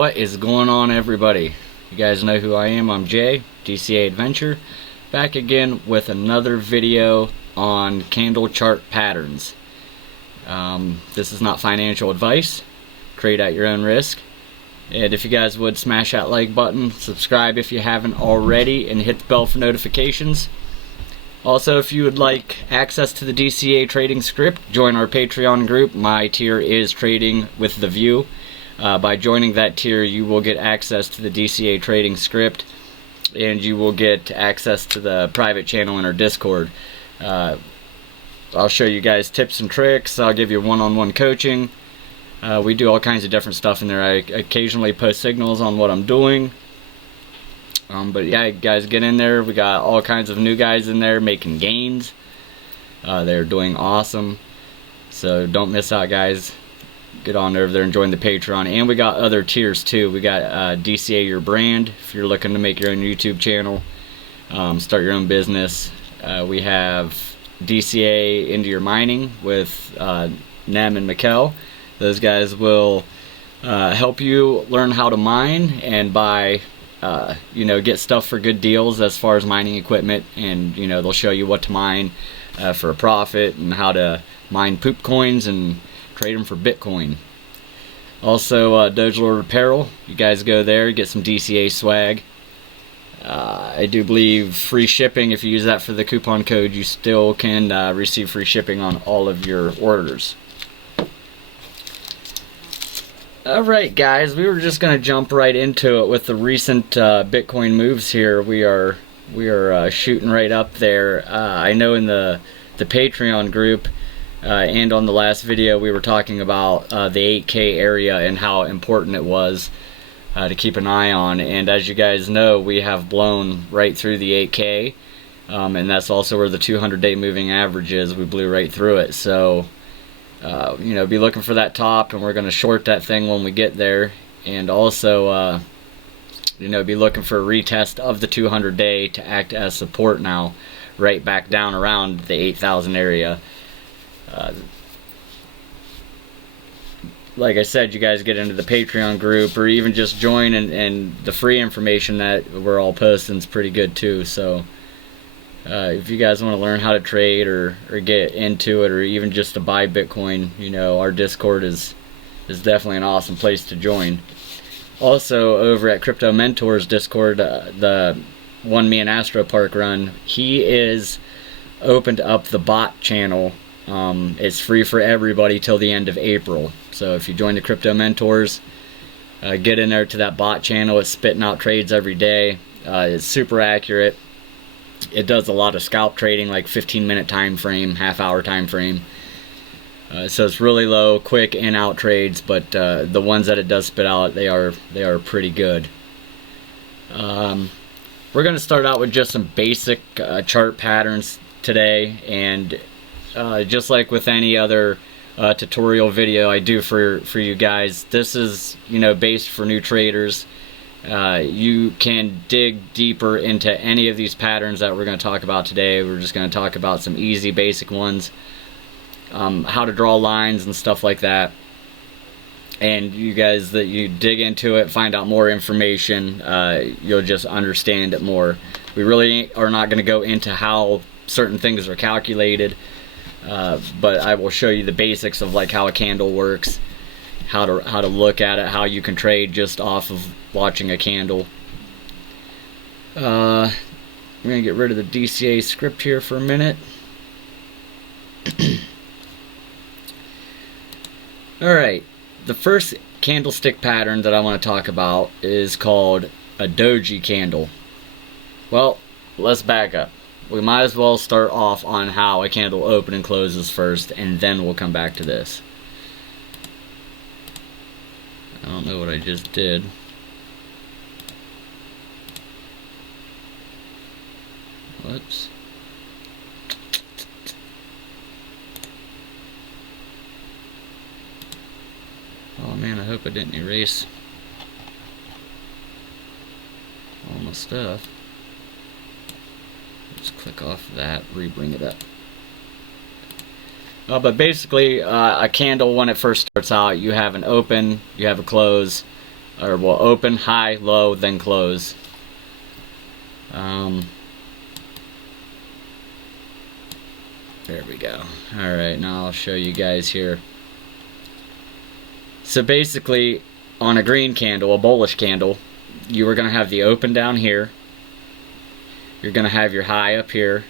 What is going on, everybody? You guys know who I am. I'm Jay, DCA Adventure, back again with another video on candle chart patterns. This is not financial advice. Trade at your own risk. And if you guys would smash that like button, subscribe if you haven't already, and hit the bell for notifications. Also, if you would like access to the DCA trading script, join our Patreon group. My tier is Trading with the View. By joining that tier, you will get access to the DCA trading script, and you will get access to the private channel in our Discord. I'll show you guys tips and tricks. I'll give you one-on-one coaching. We do all kinds of different stuff in there. I occasionally post signals on what I'm doing. But yeah, guys, get in there. We got all kinds of new guys in there making gains. They're doing awesome. So don't miss out, guys. Get on over there and join the Patreon. And we got other tiers too. We got DCA Your Brand, if you're looking to make your own YouTube channel, start your own business. We have DCA Into Your Mining with Nem and Mikkel. Those guys will help you learn how to mine and buy get stuff for good deals as far as mining equipment, and they'll show you what to mine for a profit, and how to mine poop coins and trade them for Bitcoin. Also, Bybit Referral, you guys go there, get some DCA swag. I do believe free shipping. If you use that for the coupon code, you still can receive free shipping on all of your orders. Alright, guys, we were just going to jump right into it with the recent Bitcoin moves here. We are shooting right up there. I know in the Patreon group and on the last video we were talking about the 8K area and how important it was to keep an eye on. And as you guys know, we have blown right through the 8K, and that's also where the 200-day moving average is. We blew right through it. So be looking for that top, and we're going to short that thing when we get there. And also, be looking for a retest of the 200-day to act as support now, right back down around the 8,000 area. Like I said, you guys get into the Patreon group, or even just join, and the free information that we're all posting is pretty good too. So if you guys want to learn how to trade or get into it, or even just to buy Bitcoin, our Discord is definitely an awesome place to join. Also, over at Crypto Mentors Discord, the one me and Astro Park run, he is opened up the bot channel. It's free for everybody till the end of April. So if you join the Crypto Mentors, get in there to that bot channel. It's spitting out trades every day. It's super accurate. It does a lot of scalp trading, like 15-minute time frame, half-hour time frame. So it's really low, quick in-out trades, but the ones that it does spit out, they are pretty good. We're going to start out with just some basic chart patterns today, and just like with any other tutorial video I do for you guys, this is based for new traders. You can dig deeper into any of these patterns that we're going to talk about today. We're just going to talk about some easy basic ones, how to draw lines and stuff like that. And you guys, that you dig into it, find out more information, you'll just understand it more. We really are not going to go into how certain things are calculated, but I will show you the basics of like how a candle works, how to look at it, how you can trade just off of watching a candle. I'm gonna get rid of the DCA script here for a minute. Alright, the first candlestick pattern that I want to talk about is called a doji candle. Well, let's back up. We might as well start off on how a candle opens and closes first, and then we'll come back to this. I don't know what I just did. Whoops. Oh man, I hope I didn't erase all my stuff. Just click off of that, re-bring it up. But basically, a candle, when it first starts out, you have an open, you have a close, or will open, high, low, then close. There we go. Alright, now I'll show you guys here. So basically, on a green candle, a bullish candle, you are going to have the open down here. You're going to have your high up here.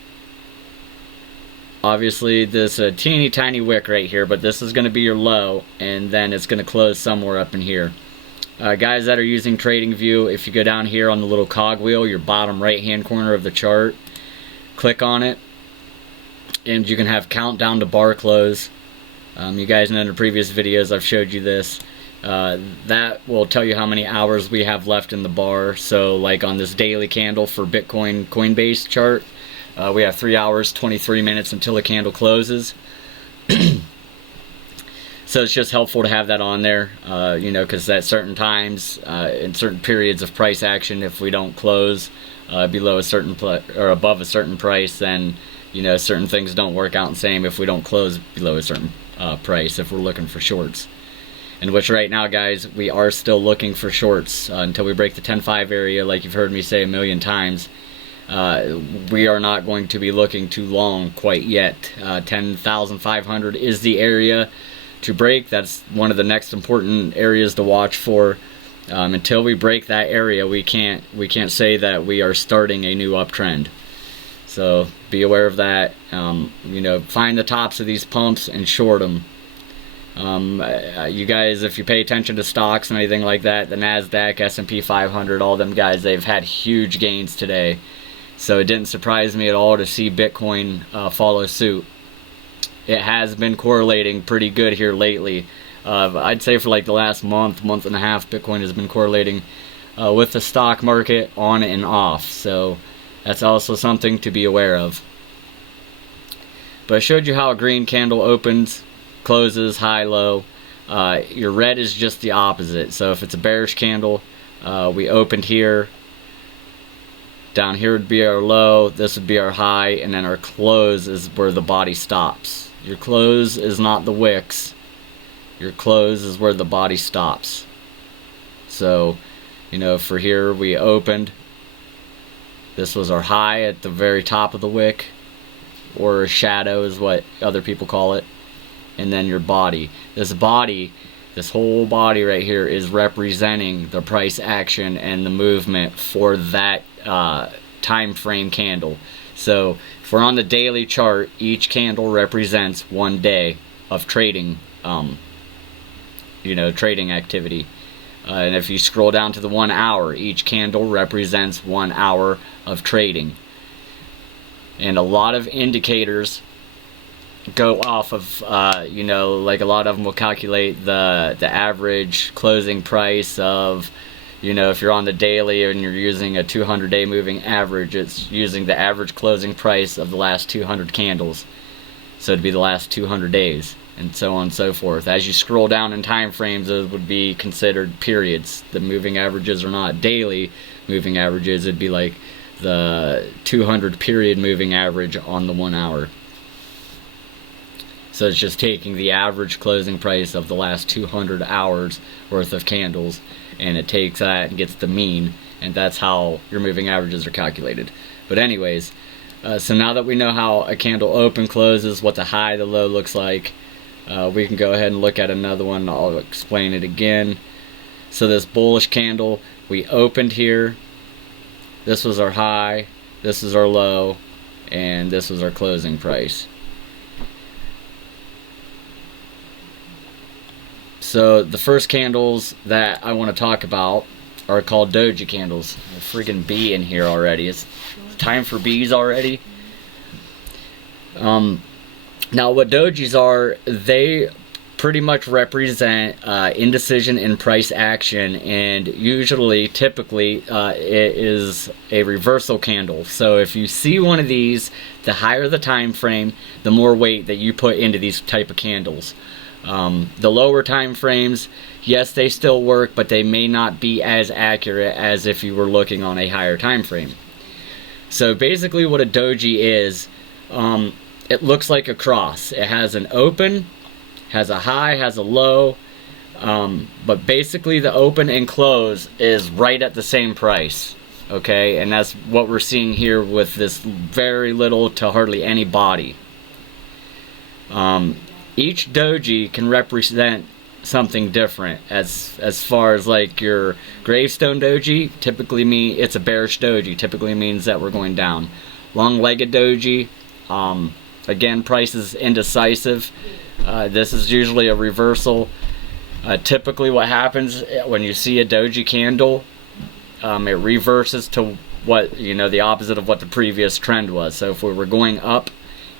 Obviously, this a teeny tiny wick right here, but this is going to be your low, and then it's going to close somewhere up in here. Guys that are using TradingView, if you go down here on the little cogwheel, your bottom right hand corner of the chart, click on it, and you can have countdown to bar close. You guys know in the previous videos I've showed you this. That will tell you how many hours we have left in the bar. So like on this daily candle for Bitcoin Coinbase chart, we have 3 hours 23 minutes until the candle closes. So it's just helpful to have that on there, you know, because at certain times, in certain periods of price action, if we don't close below a certain or above a certain price, then, you know, certain things don't work out. And same if we don't close below a certain price, if we're looking for shorts. And which right now, guys, we are still looking for shorts until we break the 10.5 area, like you've heard me say a million times. We are not going to be looking too long quite yet. 10,500 is the area to break. That's one of the next important areas to watch for. Until we break that area, we can't say that we are starting a new uptrend. So be aware of that. You know, find the tops of these pumps and short them. You guys, if you pay attention to stocks and anything like that, the NASDAQ, S&P 500, all them guys, they've had huge gains today. So it didn't surprise me at all to see Bitcoin follow suit. It has been correlating pretty good here lately. I'd say for like the last month and a half, Bitcoin has been correlating with the stock market on and off. So that's also something to be aware of. But I showed you how a green candle opens, closes, high, low. Your red is just the opposite. So if it's a bearish candle, we opened here. Down here would be our low, this would be our high, and then our close is where the body stops. Your close is not the wicks. Your close is where the body stops. So, you know, for here we opened. This was our high at the very top of the wick, or a shadow is what other people call it. And then your body. This whole body right here is representing the price action and the movement for that time frame candle. So if we're on the daily chart, each candle represents 1 day of trading, you know, trading activity. And if you scroll down to the 1 hour, each candle represents 1 hour of trading. And a lot of indicators go off of, you know, like a lot of them will calculate the average closing price of, you know, if you're on the daily and you're using a 200-day moving average, it's using the average closing price of the last 200 candles. So it'd be the last 200 days, and so on and so forth. As you scroll down in time frames, those would be considered periods. The moving averages are not daily moving averages. It'd be like the 200 period moving average on the 1 hour. So it's just taking the average closing price of the last 200 hours worth of candles, and it takes that and gets the mean, and that's how your moving averages are calculated. But anyways, so now that we know how a candle open closes, what the high, the low looks like, we can go ahead and look at another one. I'll explain it again. So this bullish candle, we opened here. This was our high, this is our low, and this was our closing price. So the first candles that I want to talk about are called doji candles. A freaking bee in here already. It's time for bees already. Now what dojis are, they pretty much represent indecision in price action, and usually, typically, it is a reversal candle. So if you see one of these, the higher the time frame, the more weight that you put into these type of candles. The lower time frames, yes, they still work, but they may not be as accurate as if you were looking on a higher time frame. So basically what a doji is, it looks like a cross. It has an open, has a high, has a low, But basically the open and close is right at the same price. Okay, and that's what we're seeing here with this very little to hardly any body. Each doji can represent something different. As far as like your gravestone doji, typically it's a bearish doji, typically means that we're going down. Long-legged doji, again, price is indecisive. This is usually a reversal. Typically what happens when you see a doji candle, it reverses to what, the opposite of what the previous trend was. So if we were going up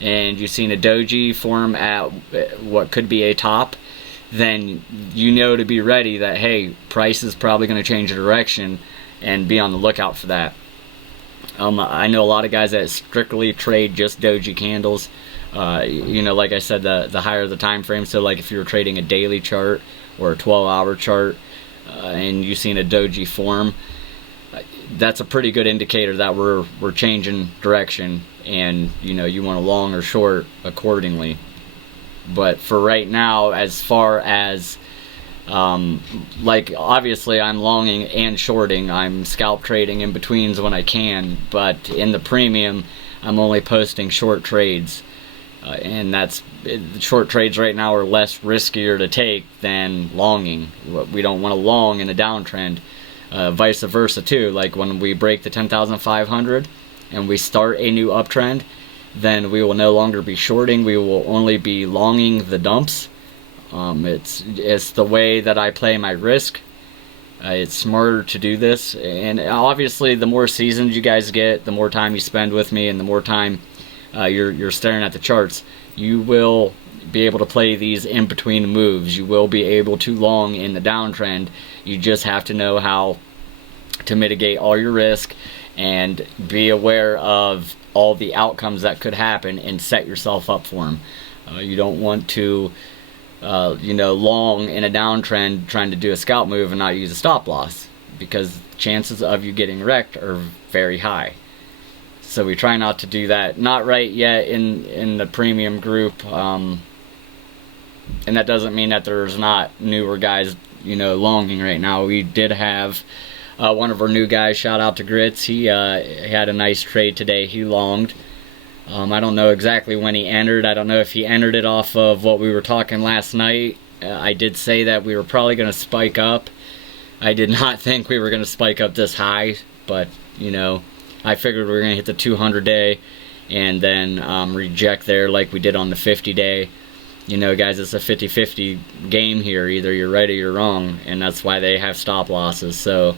and you've seen a doji form at what could be a top, then to be ready that, hey, price is probably going to change direction, and be on the lookout for that. I know a lot of guys that strictly trade just doji candles. Like I said, the higher the time frame. So like if you were trading a daily chart or a 12-hour chart, and you've seen a doji form, that's a pretty good indicator that we're changing direction, and you want to long or short accordingly. But for right now, as far as like, obviously I'm longing and shorting, I'm scalp trading in betweens when I can, but in the premium I'm only posting short trades, and short trades right now are less riskier to take than longing. We don't want to long in a downtrend. Vice versa too. Like when we break the 10,500 and we start a new uptrend, then we will no longer be shorting, we will only be longing the dumps. It's the way that I play my risk. It's smarter to do this, and obviously the more seasoned you guys get, the more time you spend with me, and the more time you're staring at the charts, you will be able to play these in between moves. You will be able to long in the downtrend. You just have to know how to mitigate all your risk and be aware of all the outcomes that could happen and set yourself up for them. You don't want to long in a downtrend trying to do a scalp move and not use a stop loss, because chances of you getting wrecked are very high. So we try not to do that. Not right yet in the premium group, and that doesn't mean that there's not newer guys longing right now. We did have one of our new guys, shout out to Grits, he had a nice trade today. He longed. I don't know exactly when he entered. I don't know if he entered it off of what we were talking last night. I did say that we were probably going to spike up. I did not think we were going to spike up this high, but I figured we were going to hit the 200-day and then reject there like we did on the 50-day. Guys, it's a 50-50 game here. Either you're right or you're wrong, and that's why they have stop losses. So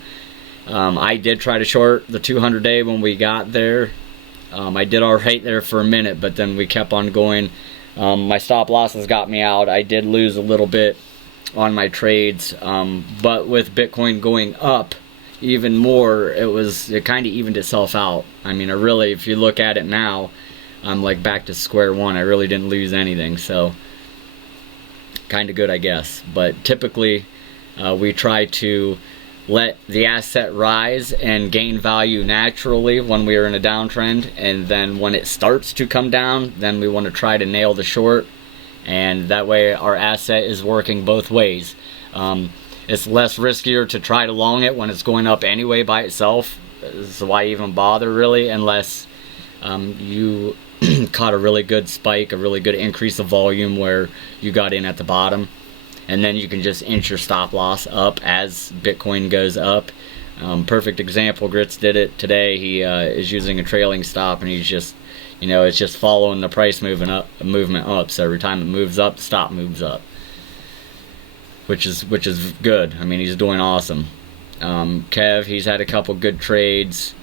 I did try to short the 200-day when we got there. I did all right there for a minute, but then we kept on going. My stop losses got me out. I did lose a little bit on my trades, but with Bitcoin going up even more, it kind of evened itself out. I mean, if you look at it now, I'm like back to square one. I really didn't lose anything, so kind of good, I guess. But typically we try to let the asset rise and gain value naturally when we are in a downtrend, and then when it starts to come down, then we want to try to nail the short, and that way our asset is working both ways. It's less riskier to try to long it when it's going up anyway by itself, so why even bother really, unless you caught a really good spike, a really good increase of volume where you got in at the bottom, and then you can just inch your stop loss up as Bitcoin goes up. Perfect example, Grits did it today. He is using a trailing stop, and he's just, it's just following the price movement up. So every time it moves up, the stop moves up, which is good. I mean, he's doing awesome. Kev, he's had a couple good trades.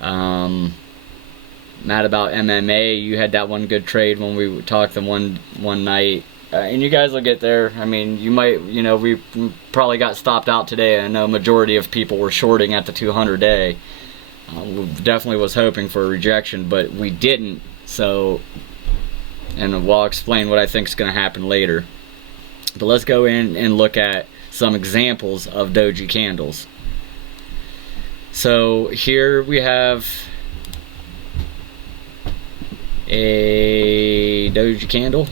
Mad about MMA, you had that one good trade when we talked the one night. And you guys will get there. I mean, you might, we probably got stopped out today. I know majority of people were shorting at the 200-day. We definitely was hoping for a rejection, but we didn't. So, and I'll explain what I think is going to happen later. But let's go in and look at some examples of doji candles. So here we have a doji candle.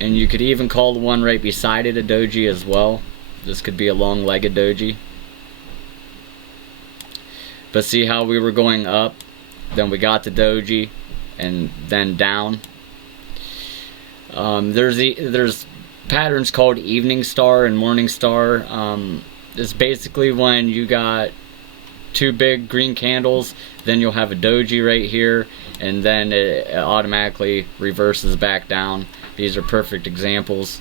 and you could even call the one right beside it a doji as well. This could be a long-legged doji. But see how we were going up, then we got the doji, and then down. There's patterns called evening star and morning star. It's basically when you got two big green candles, then you'll have a doji right here, and then it automatically reverses back down. These are perfect examples.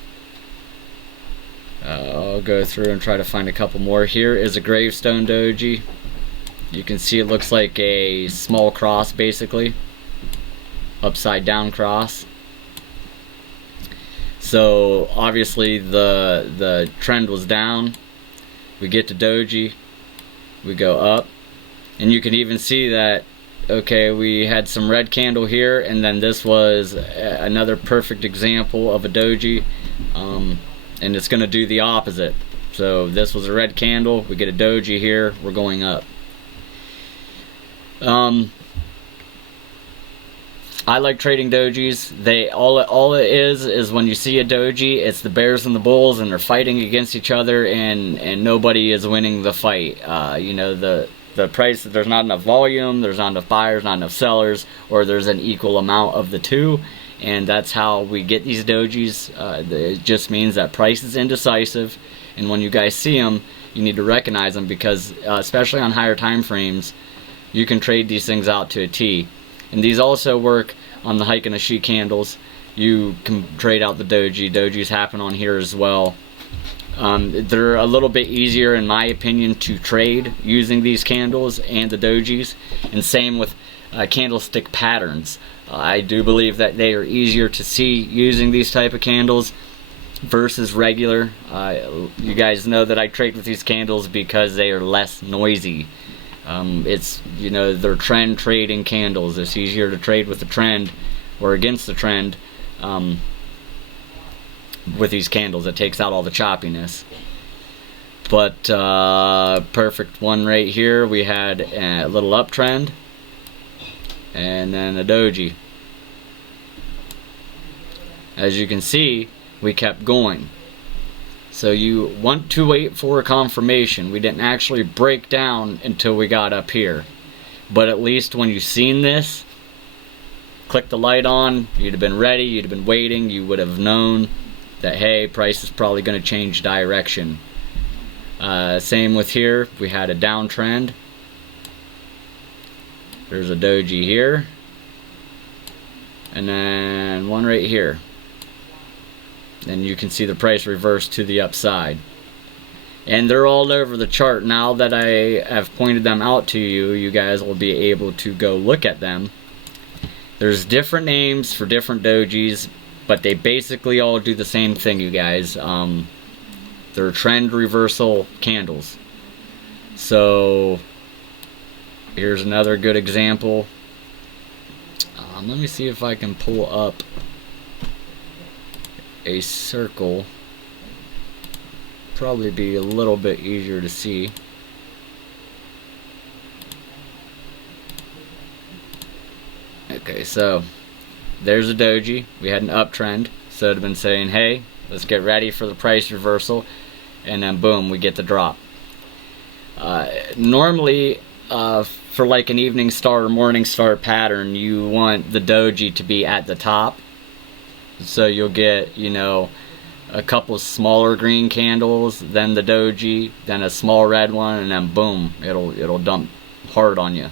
I'll go through and try to find a couple more. Here is a gravestone doji. You can see it looks like a small cross, basically, upside down cross. So obviously the trend was down. We get to doji, we go up, and you can even see that, okay, we had some red candle here, and then this was another perfect example of a doji, and it's going to do the opposite. So this was a red candle, we get a doji here, we're going up. I like trading dojis. All it is when you see a doji, it's the bears and the bulls, and they're fighting against each other, and nobody is winning the fight. You know, the price, there's not enough volume, there's not enough buyers, not enough sellers, or there's an equal amount of the two, and that's how we get these dojis. It just means that price is indecisive, and when you guys see them, you need to recognize them, because especially on higher time frames, you can trade these things out to a T. And these also work on the Heiken Ashi candles. You can trade out the doji. Dojis happen on here as well. They're a little bit easier, in my opinion, to trade using these candles and the dojis. And same with candlestick patterns. I do believe that they are easier to see using these type of candles versus regular. You guys know that I trade with these candles because they are less noisy. It's, you know, they're trend trading candles. It's easier to trade with the trend or against the trend with these candles. It takes out all the choppiness. But perfect one right here. We had a little uptrend and then a doji. As you can see, we kept going. So you want to wait for a confirmation. We didn't actually break down until we got up here. But at least when you've seen this, click the light on, you'd have been ready, you'd have been waiting, you would have known that, hey, price is probably going to change direction. Same with here, we had a downtrend. There's a doji here. And then one right here. And you can see the price reverse to the upside. And they're all over the chart. Now that I have pointed them out to you, you guys will be able to go look at them. There's different names for different dojis, but they basically all do the same thing, you guys. They're trend reversal candles. So here's another good example. Let me see if I can pull up a circle. Probably be a little bit easier to see. Okay, so there's a doji. We had an uptrend, so it'd have been saying, hey, let's get ready for the price reversal, and then boom, we get the drop. Normally for like an evening star or morning star pattern, you want the doji to be at the top. So you'll get, you know, a couple smaller green candles, then the doji, then a small red one, and then boom, it'll dump hard on you.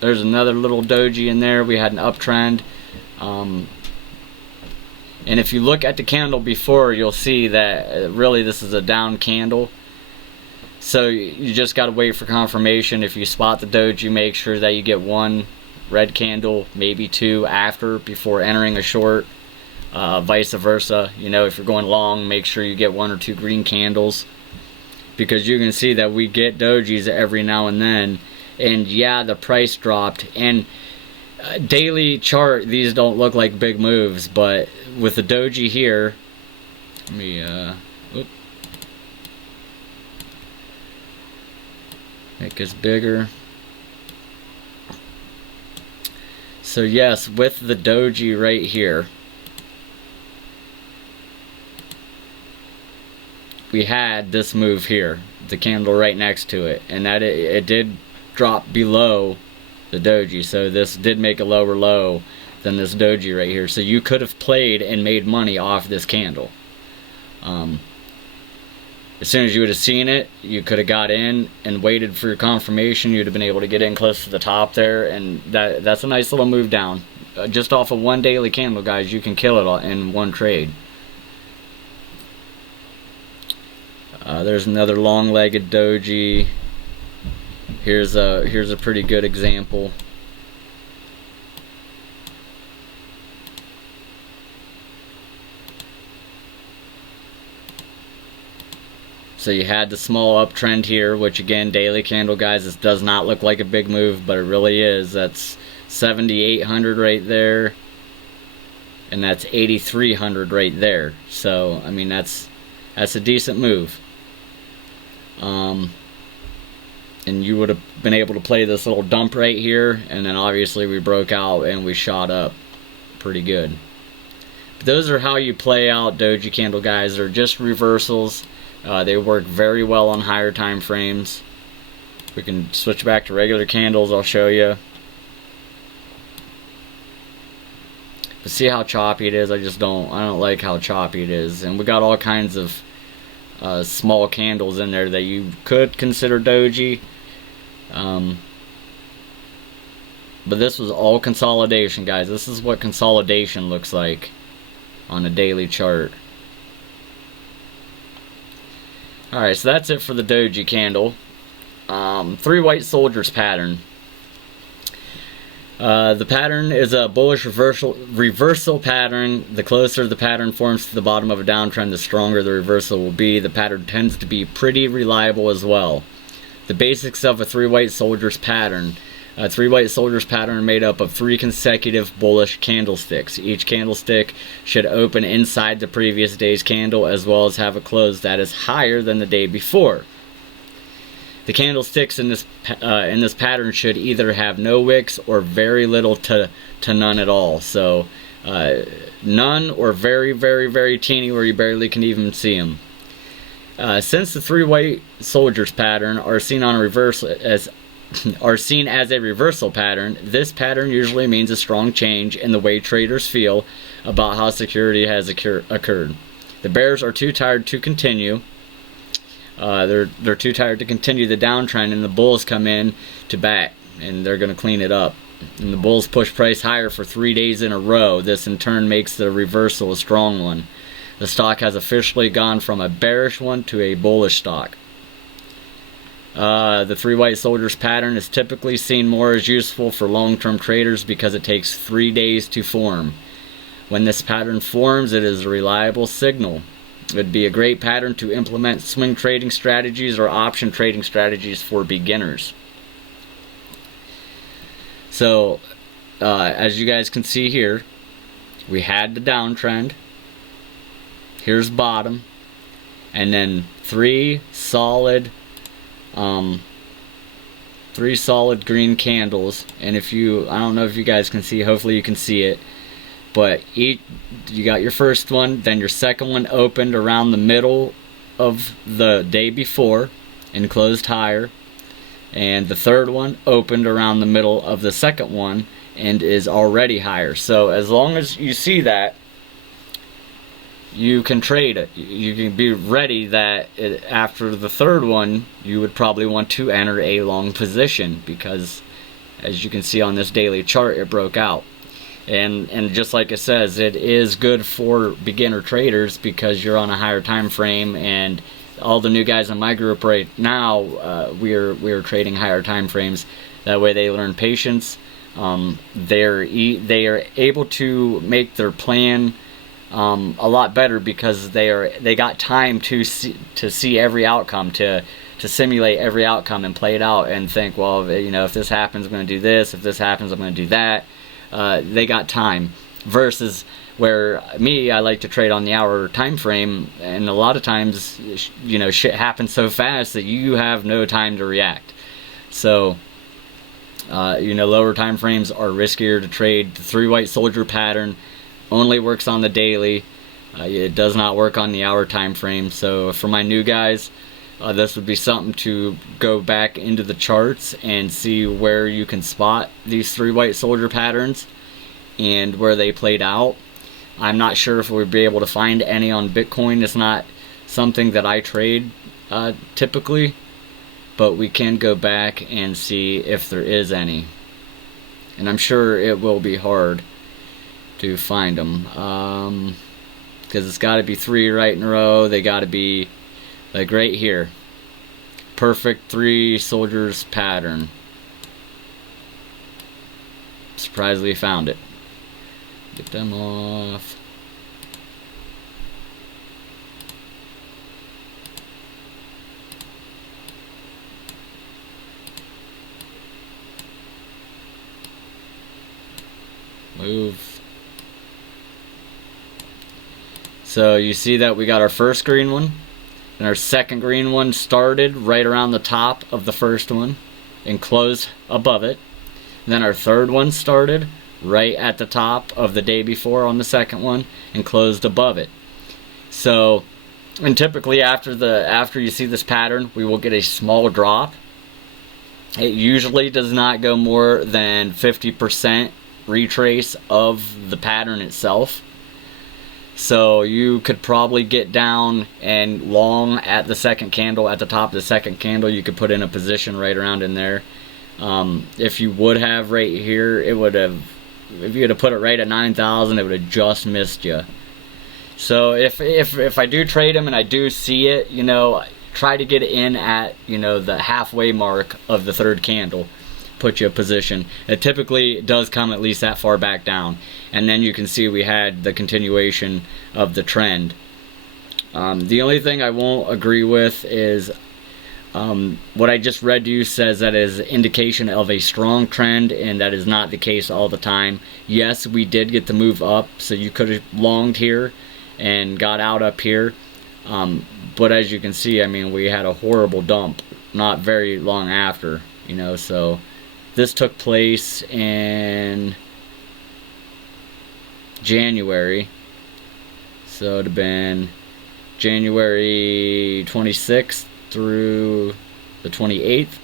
There's another little doji in there. We had an uptrend. And if you look at the candle before, you'll see that really this is a down candle. So you just got to wait for confirmation. If you spot the doji, make sure that you get one red candle, maybe two after, before entering a short. Vice versa. You know, if you're going long, make sure you get one or two green candles. Because you can see that we get dojis every now and then. And yeah, the price dropped. And daily chart, these don't look like big moves, but with the doji here, let me make this bigger. So yes, with the doji right here, we had this move here, the candle right next to it, and that it did drop below the doji, so this did make a lower low than this doji right here. So you could have played and made money off this candle. As soon as you would have seen it, you could have got in and waited for your confirmation. You'd have been able to get in close to the top there, and that's a nice little move down. Just off of one daily candle, guys, you can kill it all in one trade. There's another long-legged doji. Here's a pretty good example. So you had the small uptrend here, which again, daily candle, guys, this does not look like a big move, but it really is. That's 7,800 right there, and that's 8,300 right there. So I mean, that's a decent move. And you would have been able to play this little dump right here, and then obviously we broke out and we shot up pretty good. But those are how you play out doji candle, guys. They're just reversals. They work very well on higher time frames. We can switch back to regular candles, I'll show you. But see how choppy it is? I don't like how choppy it is. And we got all kinds of small candles in there that you could consider doji. But this was all consolidation, guys. This is what consolidation looks like on a daily chart. Alright, so that's it for the doji candle. Three white soldiers pattern. The pattern is a bullish reversal pattern. The closer the pattern forms to the bottom of a downtrend, the stronger the reversal will be. The pattern tends to be pretty reliable as well. The basics of a three white soldiers pattern. A three white soldiers pattern are made up of 3 consecutive bullish candlesticks. Each candlestick should open inside the previous day's candle, as well as have a close that is higher than the day before. The candlesticks in this pattern should either have no wicks or very little to none at all. So none or very, very, very teeny, where you barely can even see them. Since the three white soldiers pattern are seen on a reversal as a reversal pattern, this pattern usually means a strong change in the way traders feel about how security has occurred. The bears are too tired to continue. They're too tired to continue the downtrend, and the bulls come in to bat, and they're going to clean it up. And the bulls push price higher for 3 days in a row. This in turn makes the reversal a strong one. The stock has officially gone from a bearish one to a bullish stock. The three white soldiers pattern is typically seen more as useful for long-term traders because it takes 3 days to form. When this pattern forms, it is a reliable signal. It would be a great pattern to implement swing trading strategies or option trading strategies for beginners. So, as you guys can see here, we had the downtrend. Here's bottom, and then three solid green candles. And I don't know if you guys can see, hopefully you can see it, but you got your first one, then your second one opened around the middle of the day before and closed higher, and the third one opened around the middle of the second one and is already higher. So as long as you see that, you can trade it. You can be ready that after the third one, you would probably want to enter a long position, because as you can see on this daily chart, it broke out. And just like it says, it is good for beginner traders because you're on a higher time frame, and all the new guys in my group right now, we are trading higher time frames. That way they learn patience. They are able to make their plan a lot better because they got time to see every outcome, to simulate every outcome and play it out and think, well, if this happens, I'm going to do this. If this happens, I'm going to do that. They got time, versus where I like to trade on the hour time frame, and a lot of times shit happens so fast that you have no time to react. So Lower time frames are riskier to trade. The 3 white soldier pattern only works on the daily. It does not work on the hour time frame. So for my new guys, this would be something to go back into the charts and see where you can spot these 3 white soldier patterns and where they played out. I'm not sure if we'll be able to find any on Bitcoin. It's not something that I trade typically, but we can go back and see if there is any. And I'm sure it will be hard to find them, because it's got to be 3 right in a row. They got to be like right here. Perfect 3 soldiers pattern. Surprisingly found it. Get them off. Move. So you see that we got our first green one, and our second green one started right around the top of the first one and closed above it. And then our third one started right at the top of the day before on the second one and closed above it. So, and typically after you see this pattern, we will get a small drop. It usually does not go more than 50% retrace of the pattern itself. So you could probably get down and long at the second candle, at the top of the second candle. You could put in a position right around in there. If you would have right here, it would have, if you had to put it right at 9,000, it would have just missed you. So if I do trade them and I do see it, try to get in at, the halfway mark of the third candle. Put you a position. It typically does come at least that far back down, and then you can see we had the continuation of the trend. The only thing I won't agree with is what I just read to you says that is indication of a strong trend, and that is not the case all the time. Yes, we did get the move up, so you could have longed here and got out up here, but as you can see, I mean, we had a horrible dump not very long after, so this took place in January, so it would have been January 26th through the 28th,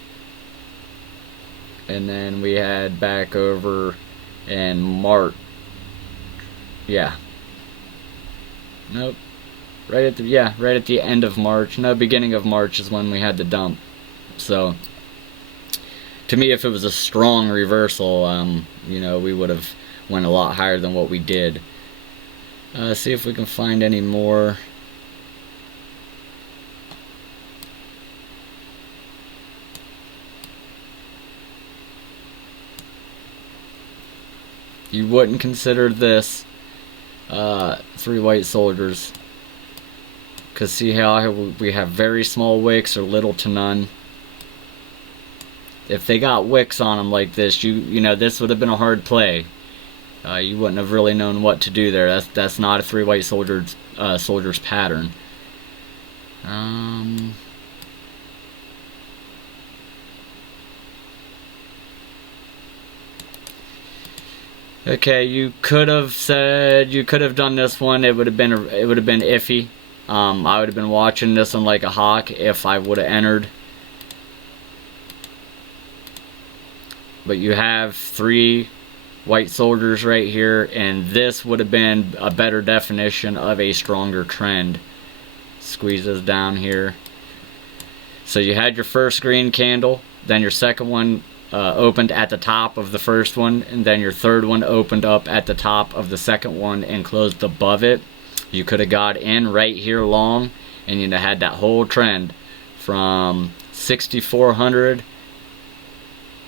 and then we had back over in March. Yeah. Nope. Right at the end of March. No, beginning of March is when we had the dump. So to me, if it was a strong reversal, we would have went a lot higher than what we did. See if we can find any more. You wouldn't consider this 3 white soldiers, because see how we have very small wicks or little to none. If they got wicks on them like this, this would have been a hard play. You wouldn't have really known what to do there. That's not a 3 white soldiers pattern. Okay, you could have done this one. It would have been iffy. I would have been watching this one like a hawk if I would have entered. But you have 3 white soldiers right here, and this would have been a better definition of a stronger trend. Squeeze this down here. So you had your first green candle, then your second one opened at the top of the first one, and then your third one opened up at the top of the second one and closed above it. You could have got in right here long, and you'd have had that whole trend from 6,400,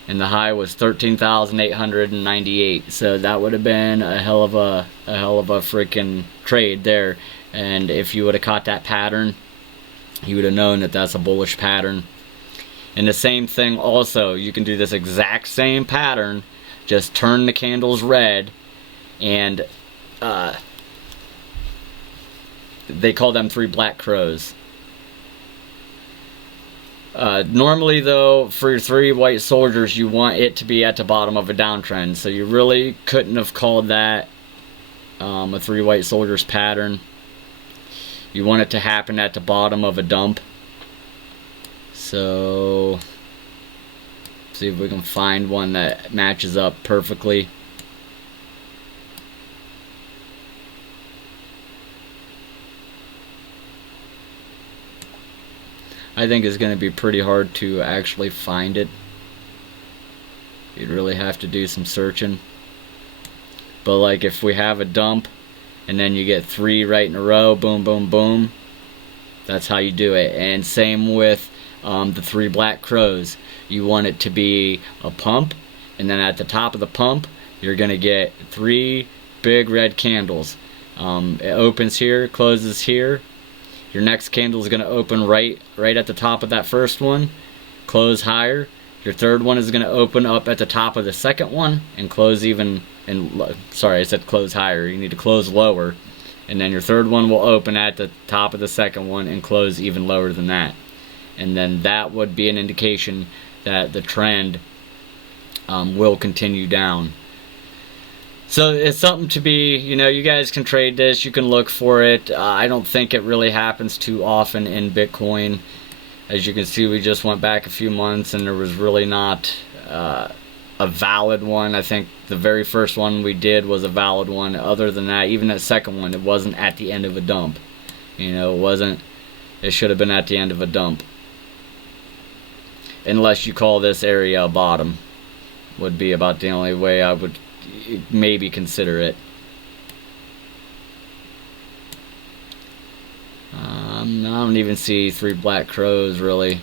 and the high was 13,898. So that would have been a hell of a freaking trade there. And if you would have caught that pattern, you would have known that that's a bullish pattern. And the same thing also, you can do this exact same pattern, just turn the candles red, and they call them 3 black crows. Normally though, for your 3 white soldiers, you want it to be at the bottom of a downtrend, so you really couldn't have called that a 3 white soldiers pattern. You want it to happen at the bottom of a dump. So see if we can find one that matches up perfectly. I think it's going to be pretty hard to actually find it. You'd really have to do some searching. But like if we have a dump and then you get 3 right in a row, boom, boom, boom, that's how you do it. And same with the 3 black crows. You want it to be a pump, and then at the top of the pump you're going to get 3 big red candles. It opens here, closes here. Your next candle is going to open right at the top of that first one, close higher. Your third one is going to open up at the top of the second one and close sorry, I said close higher. You need to close lower. And then your third one will open at the top of the second one and close even lower than that. And then that would be an indication that the trend will continue down. So it's something to be, you guys can trade this, you can look for it. I don't think it really happens too often in Bitcoin. As you can see, we just went back a few months and there was really not a valid one. I think the very first one we did was a valid one. Other than that, even that second one, it wasn't at the end of a dump. It should have been at the end of a dump. Unless you call this area a bottom, would be about the only way I would maybe consider it. I don't even see 3 black crows really.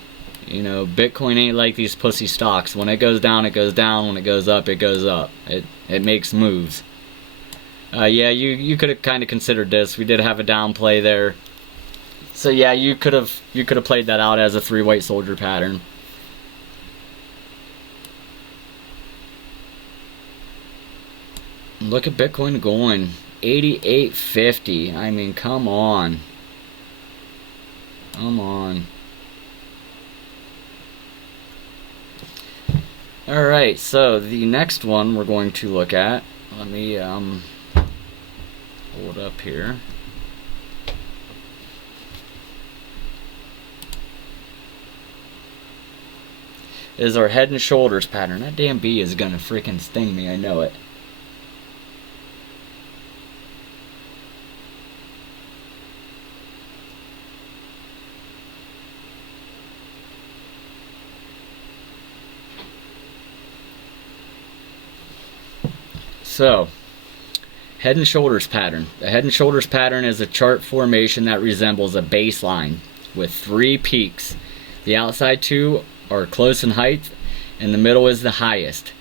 Bitcoin ain't like these pussy stocks. When it goes down, it goes down. When it goes up, it goes up. It makes moves. Yeah, you could have kind of considered this. We did have a down play there. So yeah, you could have played that out as a 3 white soldier pattern. Look at Bitcoin going 88.50. I mean, come on. Come on. Alright, so the next one we're going to look at, let me pull it up here. Is our head and shoulders pattern. That damn bee is gonna freaking sting me, I know it. So, head and shoulders pattern. The head and shoulders pattern is a chart formation that resembles a baseline with 3 peaks. The outside 2 are close in height, and the middle is the highest.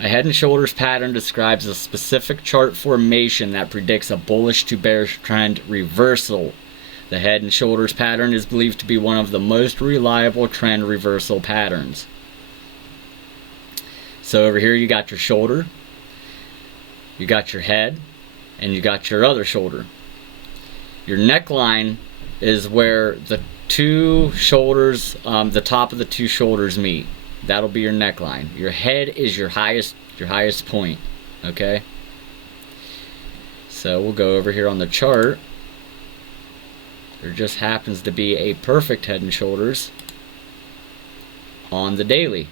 A head and shoulders pattern describes a specific chart formation that predicts a bullish to bearish trend reversal. The head and shoulders pattern is believed to be one of the most reliable trend reversal patterns. So over here you got your shoulder, you got your head, and you got your other shoulder. Your neckline is where the 2 shoulders, the top of the 2 shoulders meet. That'll be your neckline. Your head is your highest point. Okay. So we'll go over here on the chart. There just happens to be a perfect head and shoulders on the daily.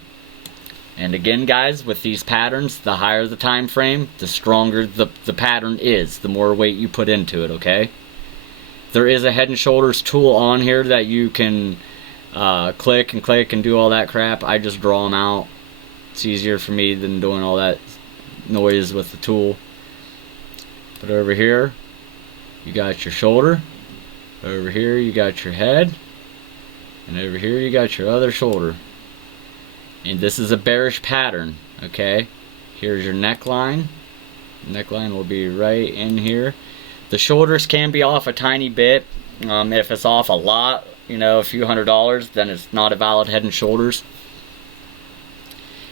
And again, guys, with these patterns, the higher the time frame, the stronger the pattern is, the more weight you put into it, okay? There is a head and shoulders tool on here that you can click and do all that crap. I just draw them out. It's easier for me than doing all that noise with the tool. But over here, you got your shoulder. Over here, you got your head. And over here, you got your other shoulder. And this is a bearish pattern, okay? Here's your neckline. Neckline will be right in here. The shoulders can be off a tiny bit. If it's off a lot, a few $100s, then it's not a valid head and shoulders.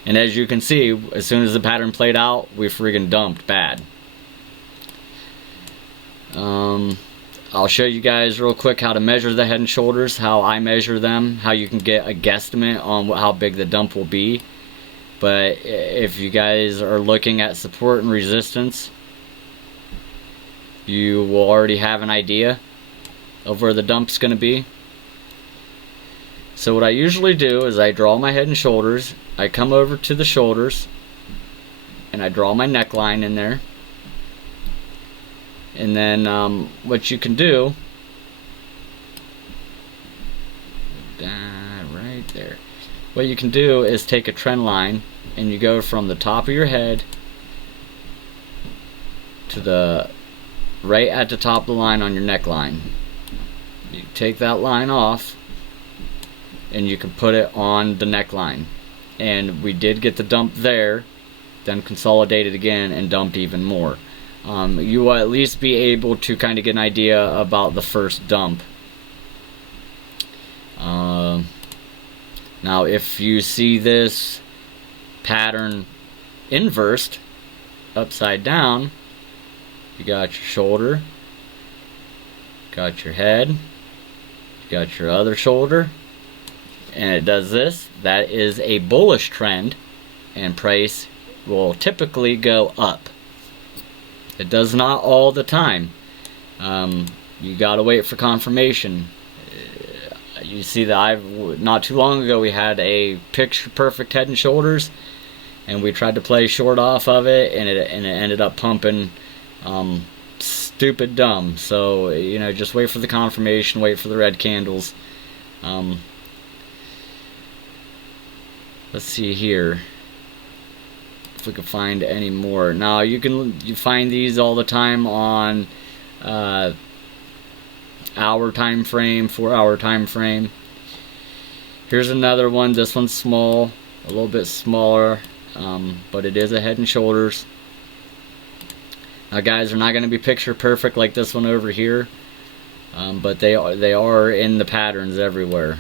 And as you can see, as soon as the pattern played out, we friggin' dumped bad. I'll show you guys real quick how to measure the head and shoulders, how I measure them, how you can get a guesstimate on how big the dump will be. But if you guys are looking at support and resistance, you will already have an idea of where the dump's going to be. So what I usually do is I draw my head and shoulders, I come over to the shoulders, and I draw my neckline in there. And then what you can do, right there, what you can do is take a trend line and you go from the top of your head to the right at the top of the line on your neckline. You take that line off and you can put it on the neckline. And we did get the dump there, then consolidated again and dumped even more. You will at least be able to kind of get an idea about the first dump. Now if you see this pattern inversed, upside down, you got your shoulder, got your head, you got your other shoulder, and it does this. That is a bullish trend, and price will typically go up. It does not all the time. You gotta wait for confirmation. You see that not too long ago we had a picture perfect head and shoulders, and we tried to play short off of it, and it ended up pumping stupid dumb. So you know, just wait for the confirmation, wait for the red candles. Let's see here if we can find any more. Now you find these all the time on hour time frame, 4 hour time frame. Here's another one. This one's small, a little bit smaller, but it is a head and shoulders. Now guys, they're not going to be picture perfect like this one over here, but they are in the patterns everywhere.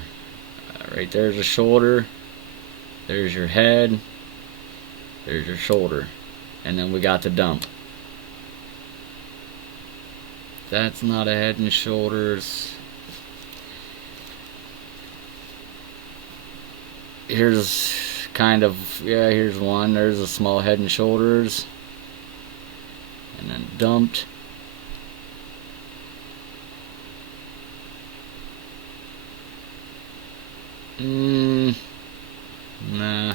Right there's a shoulder, there's your head, there's your shoulder, and then we got the dump. That's not a head and shoulders. Here's kind of, yeah, here's one. There's a small head and shoulders, and then dumped. Nah.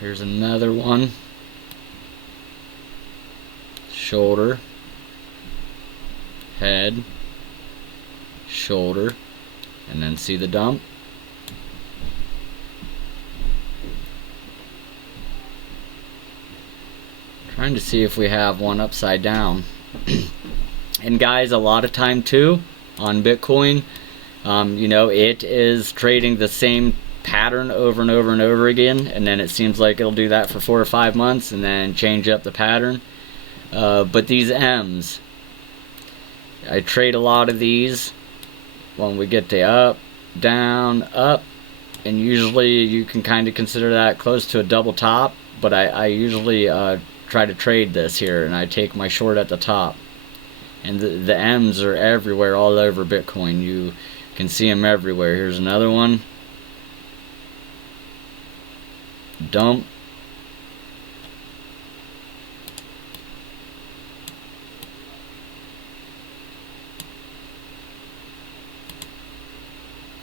Here's another one. Shoulder, head, shoulder, and then see the dump. Trying to see if we have one upside down. And guys, a lot of time too on Bitcoin, you know, it is trading the same pattern over and over and over again, and then it seems like it'll do that for 4 or 5 months and then change up the pattern. But these M's, I trade a lot of these when we get the up, down, up, and usually you can kind of consider that close to a double top, but I usually try to trade this here, and I take my short at the top. And the M's are everywhere, all over Bitcoin. You can see them everywhere. Here's another one. Dump.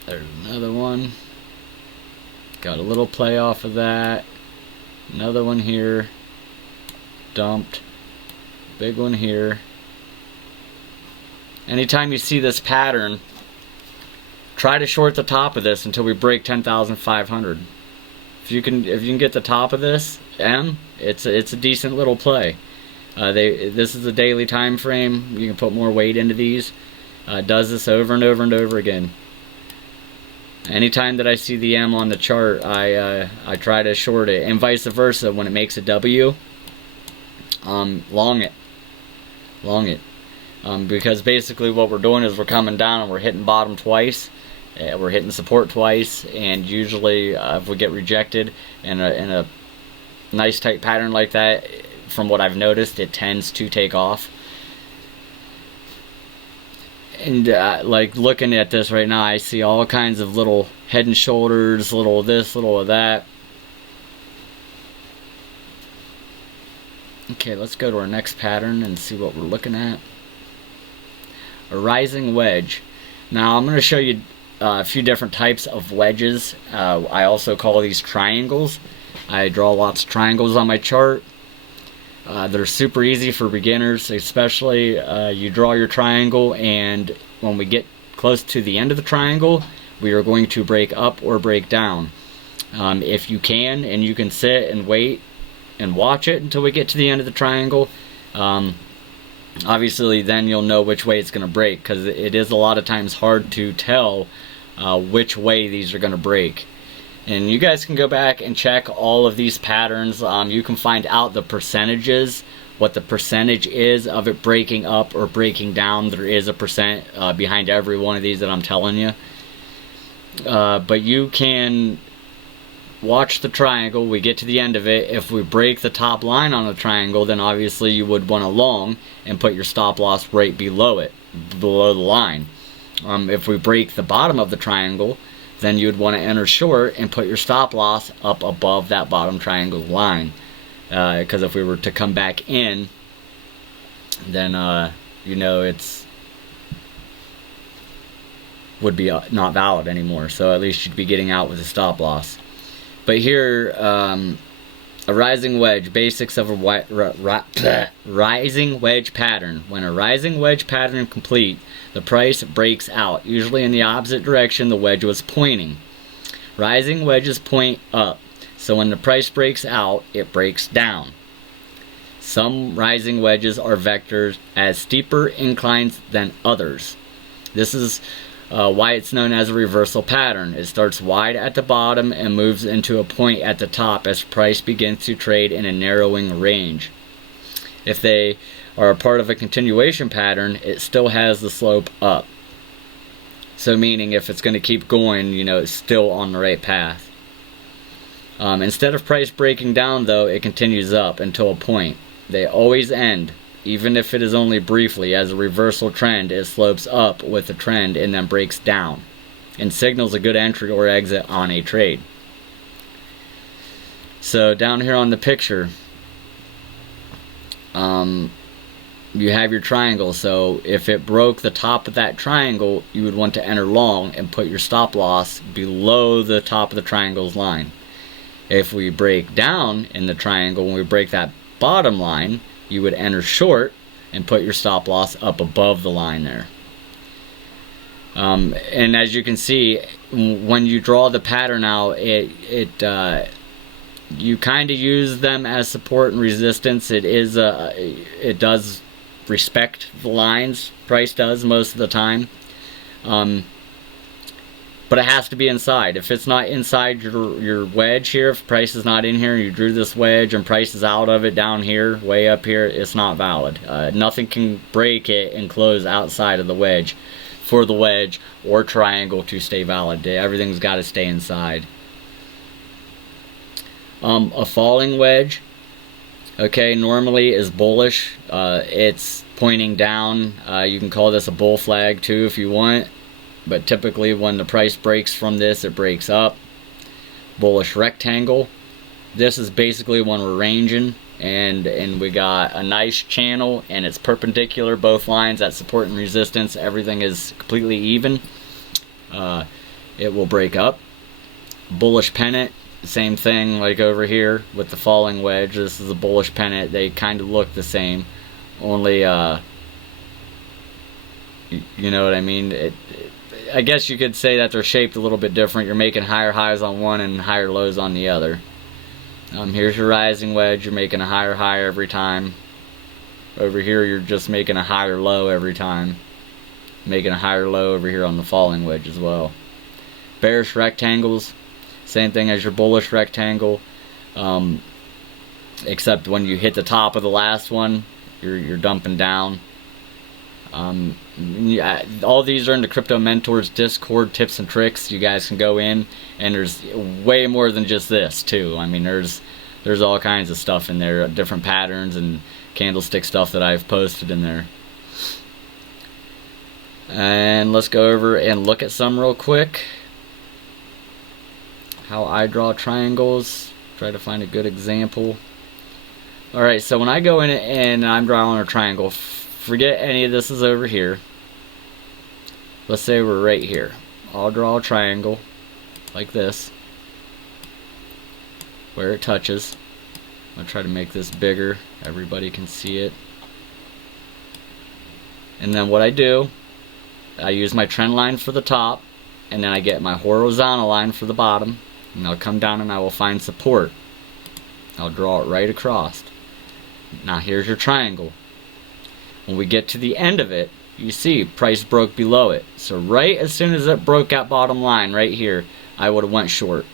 There's another one. Got a little play off of that. Another one here. Dumped. Big one here. Anytime you see this pattern, try to short the top of this until we break 10,500. If you can get the top of this M, it's a decent little play. This is a daily time frame. You can put more weight into these. Does this over and over and over again. Anytime that I see the M on the chart, I try to short it, and vice versa. When it makes a W, long it. Because basically what we're doing is we're coming down and we're hitting bottom twice, we're hitting support twice, and usually if we get rejected in a nice tight pattern like that, from what I've noticed, it tends to take off. And like looking at this right now, I see all kinds of little head and shoulders, little of this, little of that. Okay, let's go to our next pattern and see what we're looking at. A rising wedge. Now I'm going to show you a few different types of wedges. I also call these triangles. I draw lots of triangles on my chart. They're super easy for beginners, especially you draw your triangle, and when we get close to the end of the triangle, we are going to break up or break down. If you can, and you can sit and wait and watch it until we get to the end of the triangle, obviously then you'll know which way it's going to break, because it is a lot of times hard to tell which way these are going to break. And you guys can go back and check all of these patterns. You can find out the percentages, what the percentage is of it breaking up or breaking down. There is a percent behind every one of these that I'm telling you. But you can watch the triangle. We get to the end of it. If we break the top line on the triangle, then obviously you would want to long and put your stop loss right below it, below the line. If we break the bottom of the triangle, then you would want to enter short and put your stop loss up above that bottom triangle line. Because if we were to come back in, then you know it's would be not valid anymore. So at least you'd be getting out with a stop loss. But here, a rising wedge, basics of a rising wedge pattern. When a rising wedge pattern complete, the price breaks out. Usually in the opposite direction the wedge was pointing. Rising wedges point up. So when the price breaks out, it breaks down. Some rising wedges are vectors as steeper inclines than others. This is why it's known as a reversal pattern. It starts wide at the bottom and moves into a point at the top as price begins to trade in a narrowing range. If they are a part of a continuation pattern, it still has the slope up. So meaning if it's going to keep going, you know, it's still on the right path. Instead of price breaking down though, it continues up until a point. They always end, even if it is only briefly. As a reversal trend, it slopes up with the trend and then breaks down and signals a good entry or exit on a trade. So down here on the picture, you have your triangle. So if it broke the top of that triangle, you would want to enter long and put your stop loss below the top of the triangle's line. If we break down in the triangle, when we break that bottom line, you would enter short and put your stop loss up above the line there. And as you can see, when you draw the pattern out, you kind of use them as support and resistance. It does respect the lines. Price does most of the time. But it has to be inside. If it's not inside your wedge here, if price is not in here and you drew this wedge and price is out of it down here, way up here, it's not valid. Nothing can break it and close outside of the wedge for the wedge or triangle to stay valid. Everything's got to stay inside. A falling wedge, okay, normally is bullish. It's pointing down. You can call this a bull flag too if you want. But typically when the price breaks from this, it breaks up. Bullish rectangle. This is basically when we're ranging and we got a nice channel and it's perpendicular, both lines at support and resistance. Everything is completely even. It will break up. Bullish pennant. Same thing like over here with the falling wedge. This is a bullish pennant. They kind of look the same. Only, you know what I mean? I guess you could say that they're shaped a little bit different. You're making higher highs on one and higher lows on the other. Here's your rising wedge. You're making a higher high every time. Over here you're just making a higher low every time. Making a higher low over here on the falling wedge as well. Bearish rectangles. Same thing as your bullish rectangle. Except when you hit the top of the last one, you're dumping down. All these are in the Crypto Mentors Discord tips and tricks. You guys can go in, and there's way more than just this too. I mean, there's there's all kinds of stuff in there, different patterns and candlestick stuff that I've posted in there. And let's go over and look at some real quick. How I draw triangles. Try to find a good example. Alright, so when I go in and I'm drawing a triangle, forget any of this is over here. Let's say we're right here. I'll draw a triangle like this where it touches. I'll try to make this bigger. Everybody can see it. And then what I do, I use my trend line for the top, and then I get my horizontal line for the bottom, and I'll come down and I will find support. I'll draw it right across. Now here's your triangle. When we get to the end of it, you see price broke below it. So right as soon as it broke that bottom line right here, I would have went short.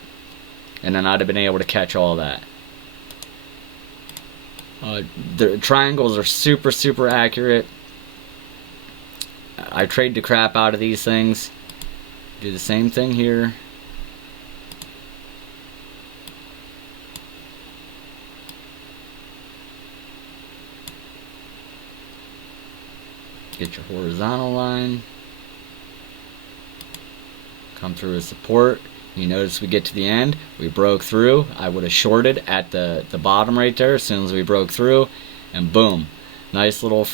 And then I'd have been able to catch all that. The triangles are super accurate. I trade the crap out of these things. Do the same thing here. Get your horizontal line. Come through as support. You notice we get to the end, we broke through. I would have shorted at the bottom right there as soon as we broke through, and boom, nice little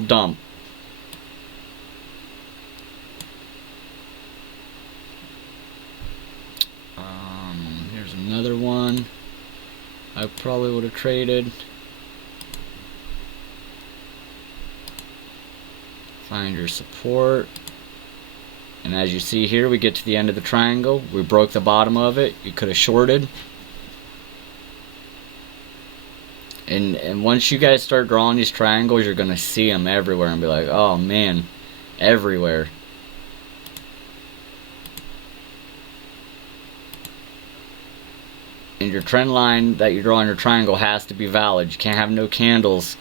dump. Here's another one. I probably would have traded. Find your support. And as you see here, we get to the end of the triangle. We broke the bottom of it. You could have shorted. And once you guys start drawing these triangles, you're going to see them everywhere and be like, oh man, everywhere. And your trend line that you draw on your triangle has to be valid. You can't have no candles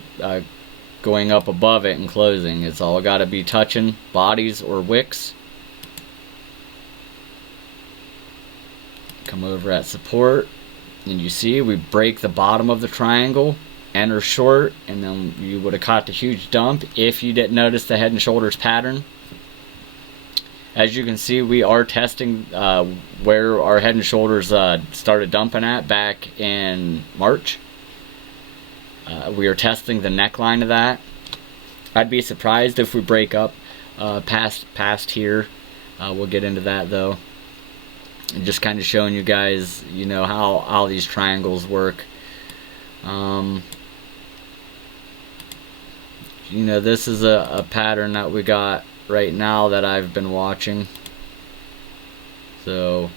going up above it and closing. It's all got to be touching bodies or wicks. Come over at support, and you see we break the bottom of the triangle, enter short, and then you would have caught the huge dump if you didn't notice the head and shoulders pattern. As you can see, we are testing where our head and shoulders started dumping at back in March. We are testing the neckline of that. I'd be surprised if we break up past here. We'll get into that though. And just kind of showing you guys, you know, how these triangles work. You know, this is a pattern that we got right now that I've been watching. So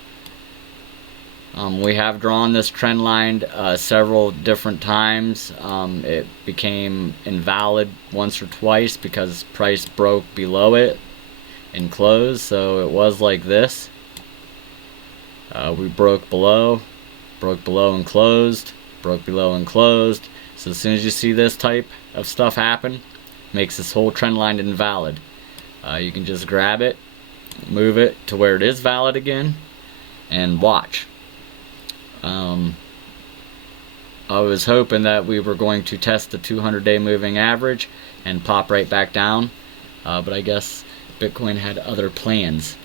we have drawn this trend line several different times. It became invalid once or twice because price broke below it and closed. So it was like this. We broke below and closed, broke below and closed. So as soon as you see this type of stuff happen, makes this whole trend line invalid. You can just grab it, move it to where it is valid again, and watch. I was hoping that we were going to test the 200-day moving average and pop right back down, but I guess Bitcoin had other plans,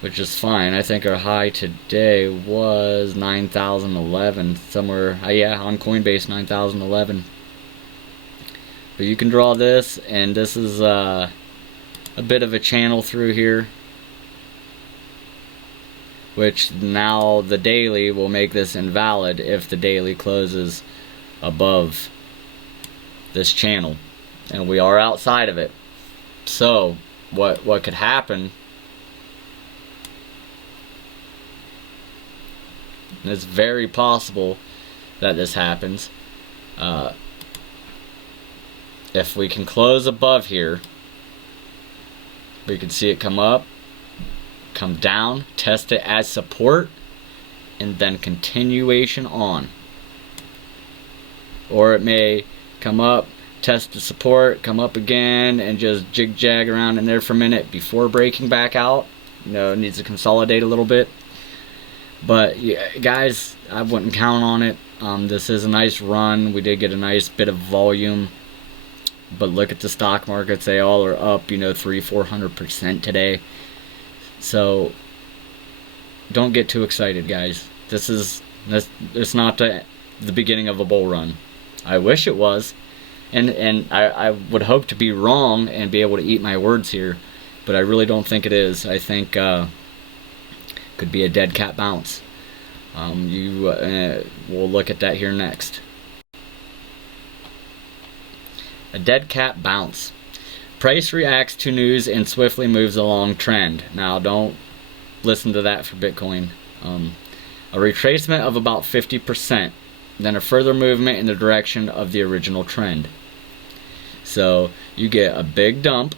which is fine. I think our high today was 9,011 somewhere. Yeah, on Coinbase, 9,011. But you can draw this, and this is a bit of a channel through here, which now the daily will make this invalid if the daily closes above this channel, and we are outside of it. So what could happen, and it's very possible that this happens, if we can close above here, we can see it come up, come down, test it as support, and then continuation on. Or it may come up, test the support, come up again, and just jig-jag around in there for a minute before breaking back out. You know, it needs to consolidate a little bit. But yeah, guys, I wouldn't count on it. This is a nice run. We did get a nice bit of volume. But look at the stock markets. They all are up, 300-400% today. So don't get too excited, guys. It's not the beginning of a bull run. I wish it was. And I would hope to be wrong and be able to eat my words here. But I really don't think it is. I think could be a dead cat bounce. We'll look at that here next. A dead cat bounce. Price reacts to news and swiftly moves along trend. Now, don't listen to that for Bitcoin. A retracement of about 50%, then a further movement in the direction of the original trend. So you get a big dump,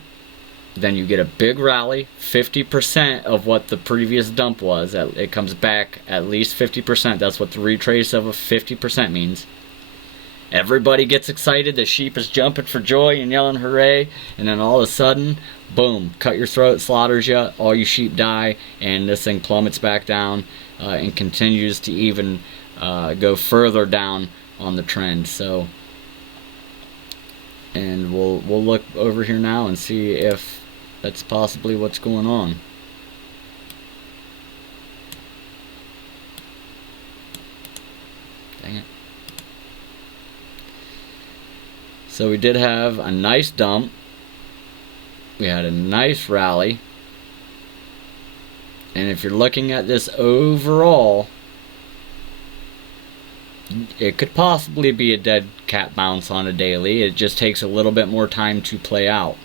then you get a big rally, 50% of what the previous dump was. It comes back at least 50%. That's what the retrace of a 50% means. Everybody gets excited. The sheep is jumping for joy and yelling hooray. And then all of a sudden, boom, cut your throat, slaughters you. All you sheep die. And this thing plummets back down and continues to even go further down on the trend. So, and we'll look over here now and see if that's possibly what's going on. Dang it. So we did have a nice dump. We had a nice rally. And if you're looking at this overall, it could possibly be a dead cat bounce on a daily. It just takes a little bit more time to play out.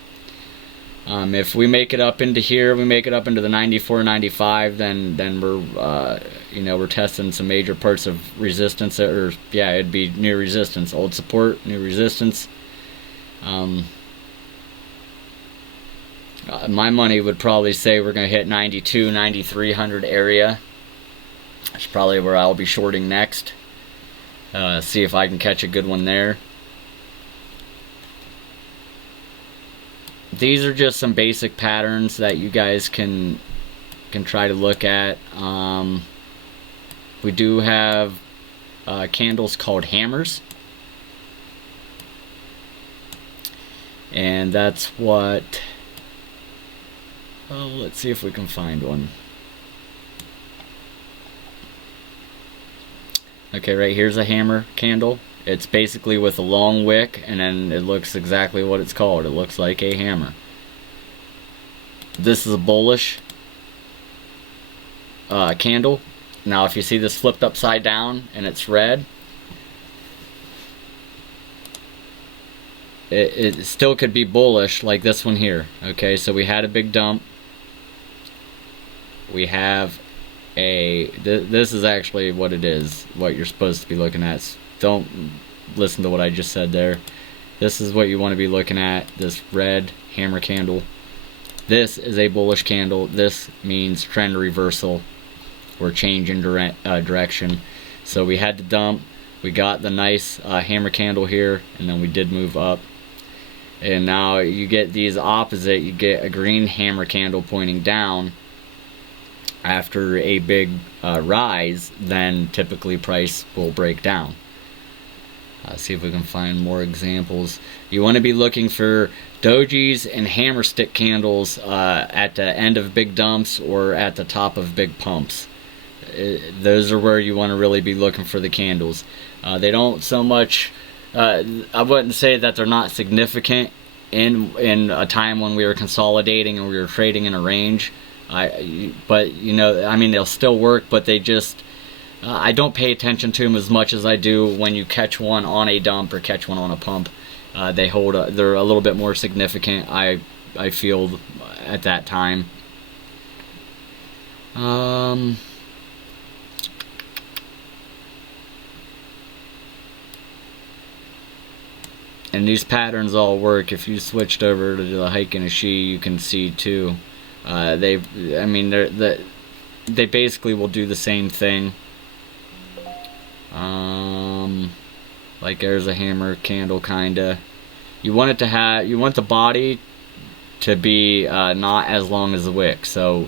If we make it up into here, we make it up into the 94, 95, then we're testing some major parts of resistance. Or yeah, it'd be near resistance, old support, new resistance. My money would probably say we're going to hit 92, 9300 area. That's probably where I'll be shorting next. See if I can catch a good one there. These are just some basic patterns that you guys can try to look at. We do have candles called hammers. And that's what... let's see if we can find one. Okay, right here's a hammer candle. It's basically with a long wick, and then it looks exactly what it's called. It looks like a hammer. This is a bullish candle. Now if you see this flipped upside down and it's red, it still could be bullish like this one here. Okay, so we had a big dump. We have this is actually what it is, what you're supposed to be looking at. Don't listen to what I just said there. This is what you want to be looking at, this red hammer candle. This is a bullish candle. This means trend reversal or change in direction. So we had to dump. We got the nice hammer candle here, and then we did move up. And now you get these opposite. You get a green hammer candle pointing down after a big rise, then typically price will break down. See if we can find more examples. You want to be looking for dojis and hammer stick candles at the end of big dumps or at the top of big pumps. Those are where you want to really be looking for the candles. They don't so much... I wouldn't say that they're not significant in a time when we were consolidating and we were trading in a range. But they'll still work, but they just... I don't pay attention to them as much as I do when you catch one on a dump or catch one on a pump. They're a little bit more significant, I feel, at that time. And these patterns all work. If you switched over to the hike and a she, you can see too. They basically will do the same thing. Like there's a hammer candle, kinda. You want the body to be not as long as the wick. So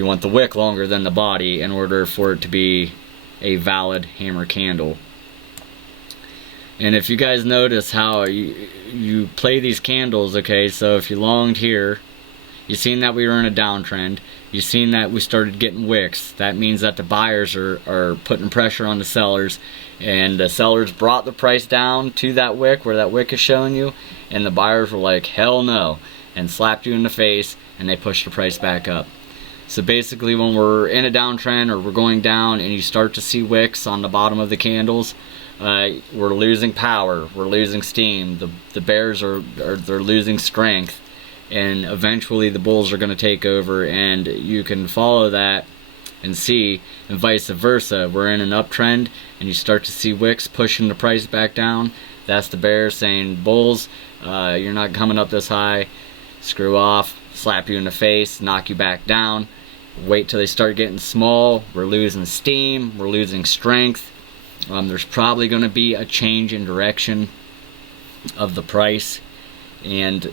you want the wick longer than the body in order for it to be a valid hammer candle. And if you guys notice how you play these candles, okay, so if you longed here, you seen that we were in a downtrend, you seen that we started getting wicks. That means that the buyers are putting pressure on the sellers, and the sellers brought the price down to that wick where that wick is showing you, and the buyers were like, hell no, and slapped you in the face, and they pushed the price back up. So basically, when we're in a downtrend or we're going down and you start to see wicks on the bottom of the candles, we're losing power, we're losing steam, the bears they're losing strength, and eventually the bulls are going to take over. And you can follow that and see, and vice versa. We're in an uptrend and you start to see wicks pushing the price back down. That's the bears saying, bulls, you're not coming up this high, screw off, slap you in the face, knock you back down. Wait till they start getting small. We're losing steam, we're losing strength. There's probably going to be a change in direction of the price, and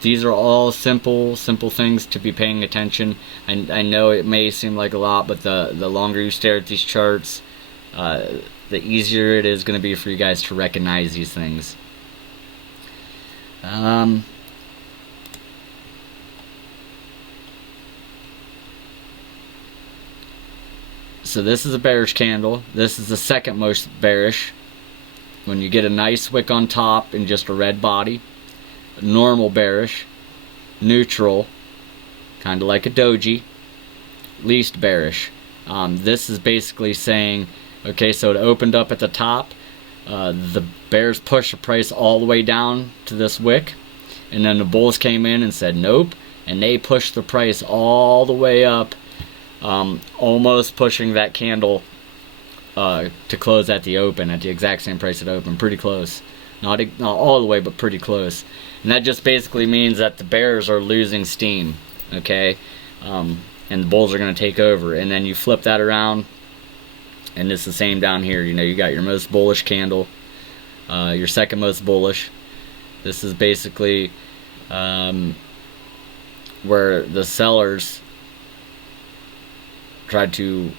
these are all simple things to be paying attention. I know it may seem like a lot, but the longer you stare at these charts, the easier it is going to be for you guys to recognize these things. So this is a bearish candle. This is the second most bearish. When you get a nice wick on top and just a red body. Normal bearish. Neutral. Kind of like a doji. Least bearish. This is basically saying, okay, so it opened up at the top. The bears pushed the price all the way down to this wick. And then the bulls came in and said nope. And they pushed the price all the way up. Almost pushing that candle to close at the open, at the exact same price it opened. Pretty close. Not all the way, but pretty close. And that just basically means that the bears are losing steam, okay? And the bulls are going to take over. And then you flip that around, and it's the same down here. You know, you got your most bullish candle, your second most bullish. This is basically where the sellers tried to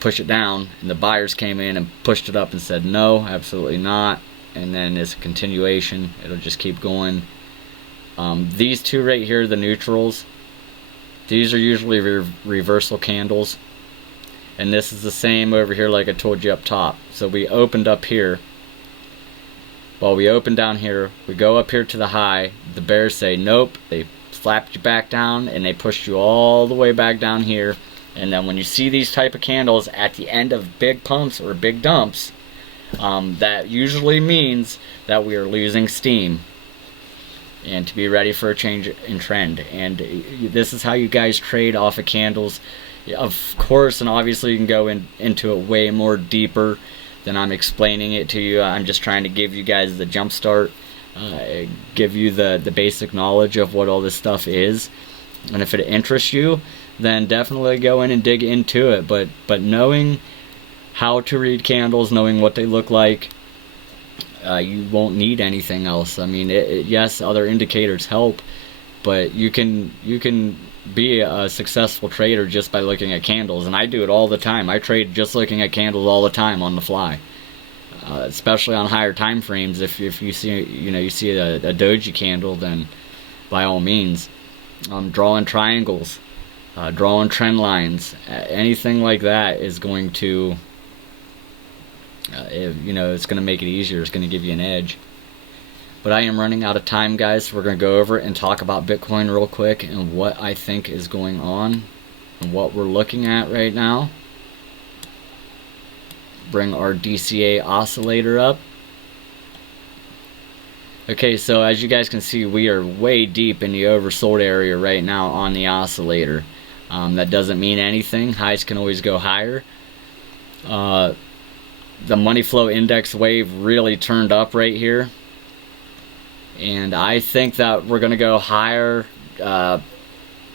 push it down, and the buyers came in and pushed it up and said no, absolutely not. And then it's a continuation, it'll just keep going. These two right here, the neutrals, these are usually reversal candles, and this is the same over here like I told you up top. So we opened up here, well, we opened down here, we go up here to the high, the bears say nope, they slapped you back down and they pushed you all the way back down here. And then when you see these type of candles at the end of big pumps or big dumps, that usually means that we are losing steam, and to be ready for a change in trend. And this is how you guys trade off of candles. Of course, and obviously you can go into it way more deeper than I'm explaining it to you. I'm just trying to give you guys the jump start, give you the basic knowledge of what all this stuff is. And if it interests you, then definitely go in and dig into it. But knowing how to read candles, knowing what they look like, you won't need anything else. I mean, yes, other indicators help, but you can be a successful trader just by looking at candles. And I do it all the time. I trade just looking at candles all the time on the fly, especially on higher time frames. If you see, you see a doji candle, then by all means, drawing triangles, drawing trend lines, anything like that is going to, it's going to make it easier. It's going to give you an edge. But I am running out of time, guys, so we're going to go over and talk about Bitcoin real quick and what I think is going on and what we're looking at right now. Bring our DCA oscillator up. Okay, so as you guys can see, we are way deep in the oversold area right now on the oscillator. That doesn't mean anything. Highs can always go higher. The money flow index wave really turned up right here, and I think that we're gonna go higher,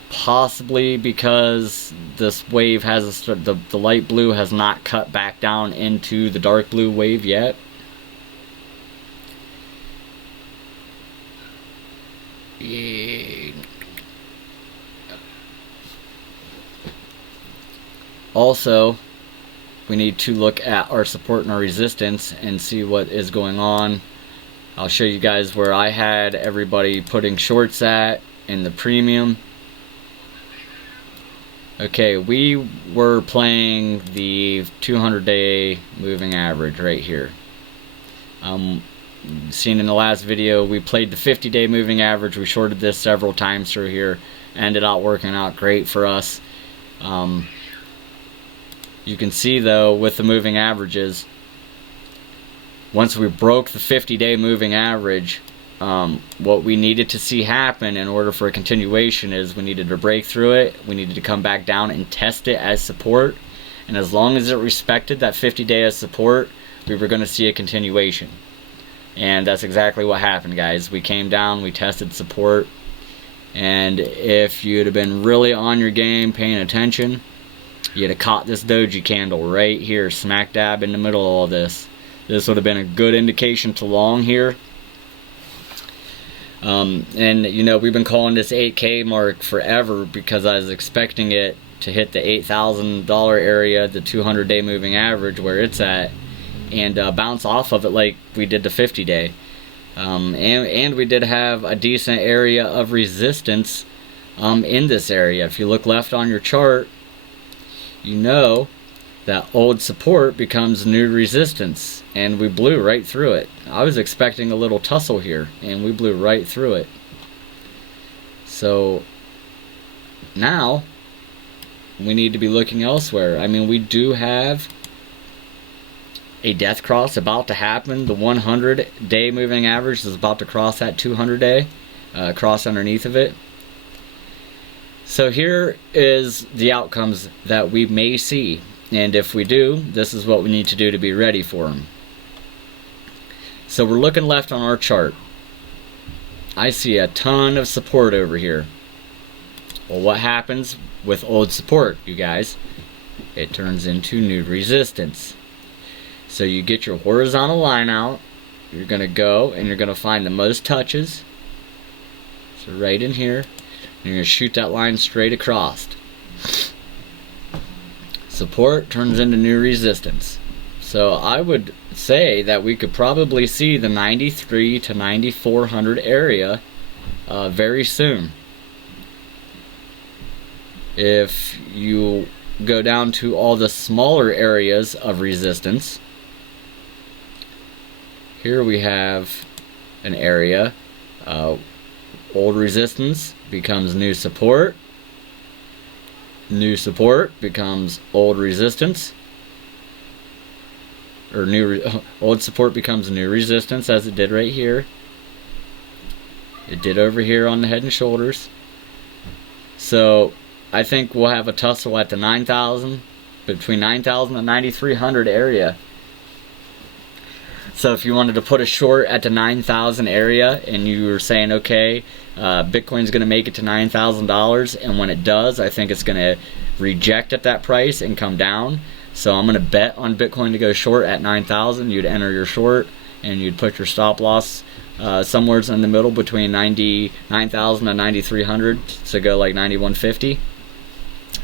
possibly because this wave has the light blue has not cut back down into the dark blue wave yet. Also, we need to look at our support and our resistance and see what is going on. I'll show you guys where I had everybody putting shorts at in the premium. Okay, we were playing the 200-day moving average right here. Seen in the last video, we played the 50-day moving average. We shorted this several times through here. Ended up working out great for us. You can see though with the moving averages, once we broke the 50-day moving average, what we needed to see happen in order for a continuation is we needed to break through it. We needed to come back down and test it as support, and as long as it respected that 50-day as support, we were going to see a continuation. And that's exactly what happened, guys. We came down, we tested support, and if you'd have been really on your game, paying attention, you'd have caught this doji candle right here, smack dab in the middle of all this. This would have been a good indication to long here. And you know, we've been calling this 8K mark forever because I was expecting it to hit the $8,000 area, the 200-day moving average where it's at, and bounce off of it like we did the 50-day. And we did have a decent area of resistance in this area. If you look left on your chart, you know that old support becomes new resistance, and we blew right through it. I was expecting a little tussle here, and we blew right through it. So now we need to be looking elsewhere. I mean, we do have a death cross about to happen. The 100-day moving average is about to cross that 200-day, cross underneath of it. So here is the outcomes that we may see, and if we do, this is what we need to do to be ready for them. So we're looking left on our chart. I see a ton of support over here. Well, what happens with old support, you guys? It turns into new resistance. So you get your horizontal line out, you're going to go and you're going to find the most touches. So right in here, and you're going to shoot that line straight across. Support turns into new resistance. So I would say that we could probably see the 93 to 9400 area very soon. If you go down to all the smaller areas of resistance, here we have an area. Old resistance becomes new support. New support becomes old resistance. Or old support becomes new resistance, as it did right here. It did over here on the head and shoulders. So I think we'll have a tussle at the 9,000, between 9,000 and 9,300 area. So if you wanted to put a short at the 9,000 area and you were saying, okay, Bitcoin's going to make it to $9,000, and when it does, I think it's going to reject at that price and come down. So I'm going to bet on Bitcoin to go short at 9,000. You'd enter your short and you'd put your stop loss somewhere in the middle between 99,000 and 9,300. So go like 9,150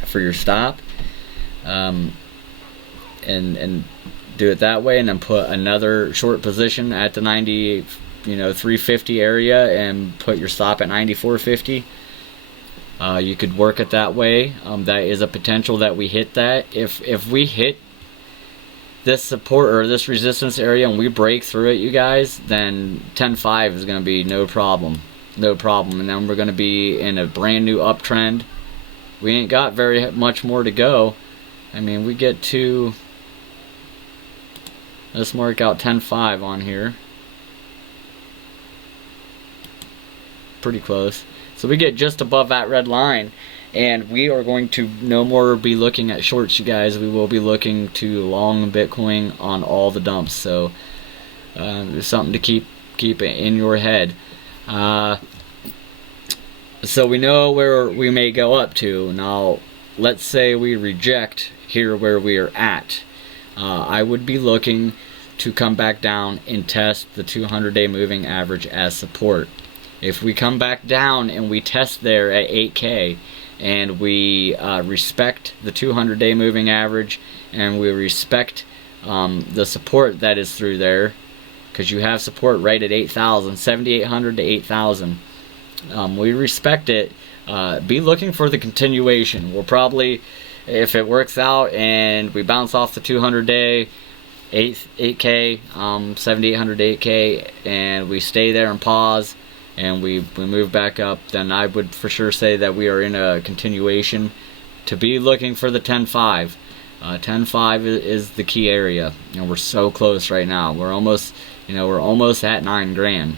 for your stop. And do it that way, and then put another short position at the 350 area and put your stop at 9450. You could work it that way. That is a potential that we hit that. If we hit this support or this resistance area and we break through it, you guys, then 10.5 is going to be no problem. No problem. And then we're going to be in a brand new uptrend. We ain't got very much more to go. I mean, we get to... Let's mark out 10.5 on here. Pretty close. So we get just above that red line, and we are going to no more be looking at shorts, you guys. We will be looking to long Bitcoin on all the dumps. So there's something to keep in your head. So we know where we may go up to. Now, let's say we reject here where we are at. I would be looking to come back down and test the 200-day moving average as support. If we come back down and we test there at 8K and we respect the 200-day moving average, and we respect the support that is through there, because you have support right at 8,000, 7,800 to 8,000. We respect it. Be looking for the continuation. We'll probably, if it works out and we bounce off the 200-day 8K, 7,800 to 8K, and we stay there and pause, and we move back up, then I would for sure say that we are in a continuation. To be looking for the 10.5. 10.5 is the key area. You know, we're so close right now. We're almost, we're almost at 9 grand.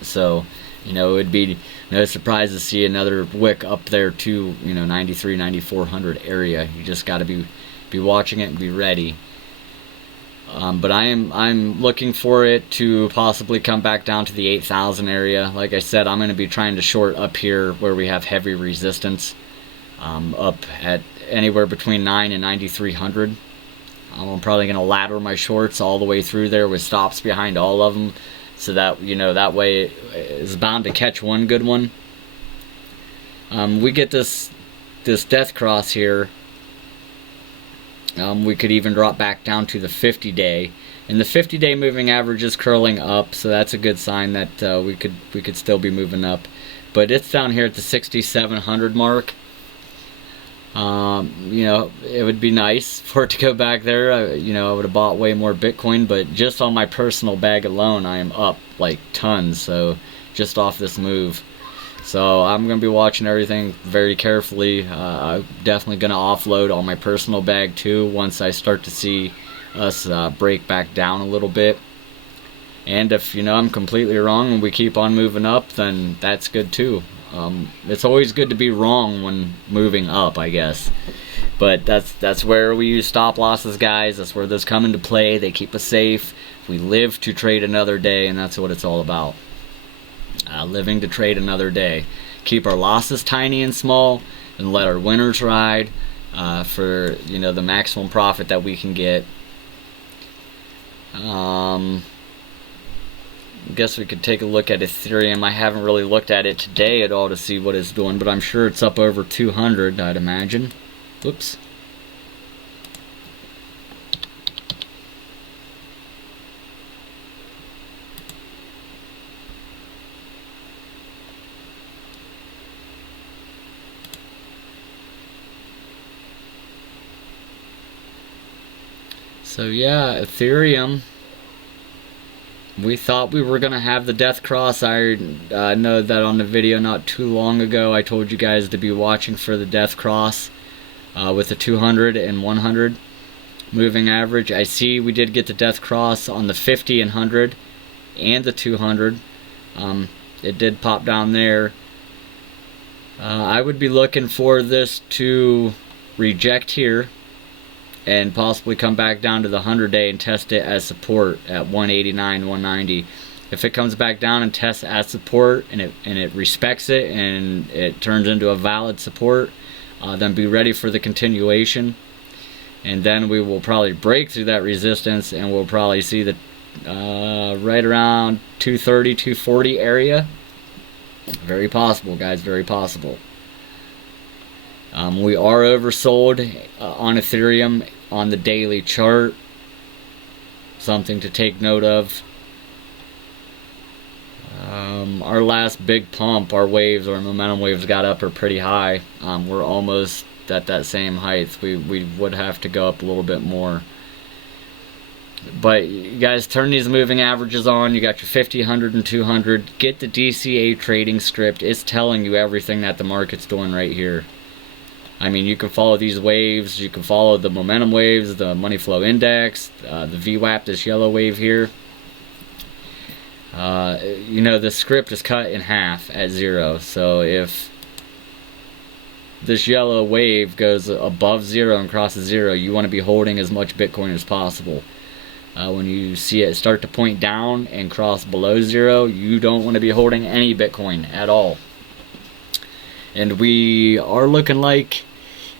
So, it would be no surprise to see another wick up there to, 93, 9,400 area. You just got to be watching it and be ready. But I'm looking for it to possibly come back down to the 8,000 area. Like I said, I'm going to be trying to short up here where we have heavy resistance, up at anywhere between 9 and 9,300. I'm probably going to ladder my shorts all the way through there with stops behind all of them, so that that way it's bound to catch one good one. We get this death cross here. We could even drop back down to the 50-day, and the 50-day moving average is curling up, so that's a good sign that we could still be moving up. But it's down here at the 6,700 mark. It would be nice for it to go back there. I would have bought way more Bitcoin, but just on my personal bag alone, I am up like tons. So just off this move. So I'm going to be watching everything very carefully. I'm definitely going to offload on my personal bag too once I start to see us break back down a little bit. And if I'm completely wrong and we keep on moving up, then that's good too. It's always good to be wrong when moving up, I guess. But that's where we use stop losses, guys. That's where those come into play. They keep us safe. We live to trade another day, and that's what it's all about. Living to trade another day. Keep our losses tiny and small, and let our winners ride for the maximum profit that we can get. I guess we could take a look at Ethereum. I haven't really looked at it today at all to see what it's doing, but I'm sure it's up over 200, I'd imagine. Whoops. So yeah, Ethereum. We thought we were going to have the death cross. I know that on the video not too long ago I told you guys to be watching for the death cross with the 200 and 100 moving average. I see we did get the death cross on the 50 and 100 and the 200. It did pop down there. I would be looking for this to reject here and possibly come back down to the 100-day and test it as support at 189, 190. If it comes back down and tests as support and it respects it and it turns into a valid support, then be ready for the continuation. And then we will probably break through that resistance, and we'll probably see the right around 230, 240 area. Very possible, guys, very possible. We are oversold on Ethereum on the daily chart. Something to take note of. Our last big pump, our waves, our momentum waves got up are pretty high. We're almost at that same height. We would have to go up a little bit more. But you guys, turn these moving averages on. You got your 50, 100, and 200. Get the DCA trading script. It's telling you everything that the market's doing right here. I mean, you can follow these waves. You can follow the momentum waves, the money flow index, the VWAP, this yellow wave here. The script is cut in half at 0. So if this yellow wave goes above 0 and crosses 0, you want to be holding as much Bitcoin as possible. When you see it start to point down and cross below 0, you don't want to be holding any Bitcoin at all. And we are looking like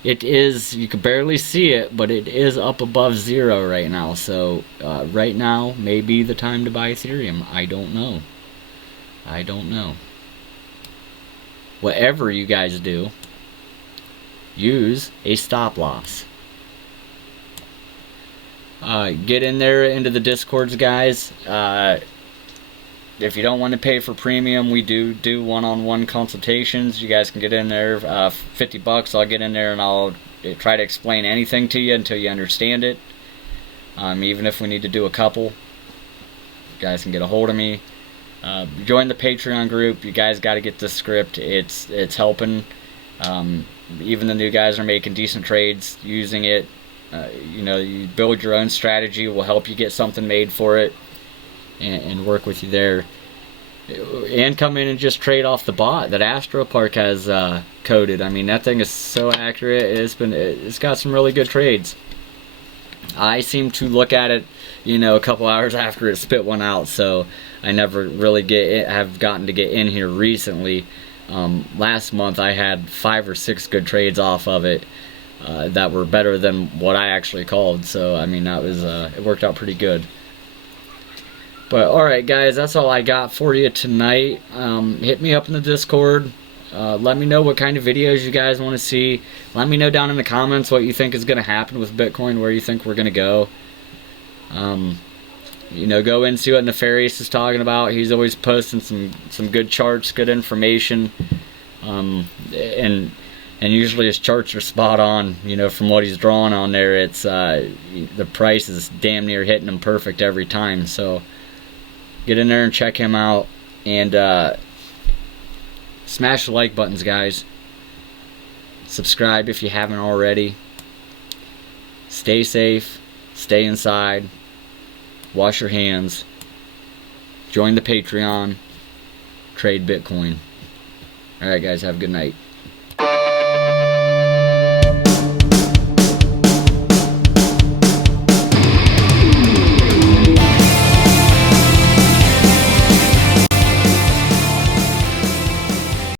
it is, you can barely see it, but it is up above 0 right now. So right now may be the time to buy Ethereum. I don't know. I don't know. Whatever you guys do, use a stop loss. Get in there into the Discords, guys. If you don't want to pay for premium, we do one-on-one consultations. You guys can get in there, $50. I'll get in there and I'll try to explain anything to you until you understand it. Even if we need to do a couple, you guys can get a hold of me. Join the Patreon group. You guys got to get this script. It's helping. Even the new guys are making decent trades using it. You know, you build your own strategy. We'll help you get something made for it. And work with you there, and come in and just trade off the bot that Astro Park has coded. I mean, that thing is so accurate. It's got some really good trades. I seem to look at it, you know, a couple hours after it spit one out, so I never really have gotten to get in here recently. Last month I had 5 or 6 good trades off of it that were better than what I actually called. So I mean, that was it worked out pretty good. But alright guys, that's all I got for you tonight. Hit me up in the Discord. Let me know what kind of videos you guys want to see. Let me know down in the comments what you think is going to happen with Bitcoin, where you think we're going to go. You know, go in and see what Nefarious is talking about. He's always posting some good charts, good information. And usually his charts are spot on. You know, from what he's drawing on there, it's the price is damn near hitting him perfect every time. So get in there and check him out, and smash the like buttons, guys. Subscribe if you haven't already. Stay safe, stay inside, wash your hands, join the Patreon, trade Bitcoin. Alright guys, have a good night.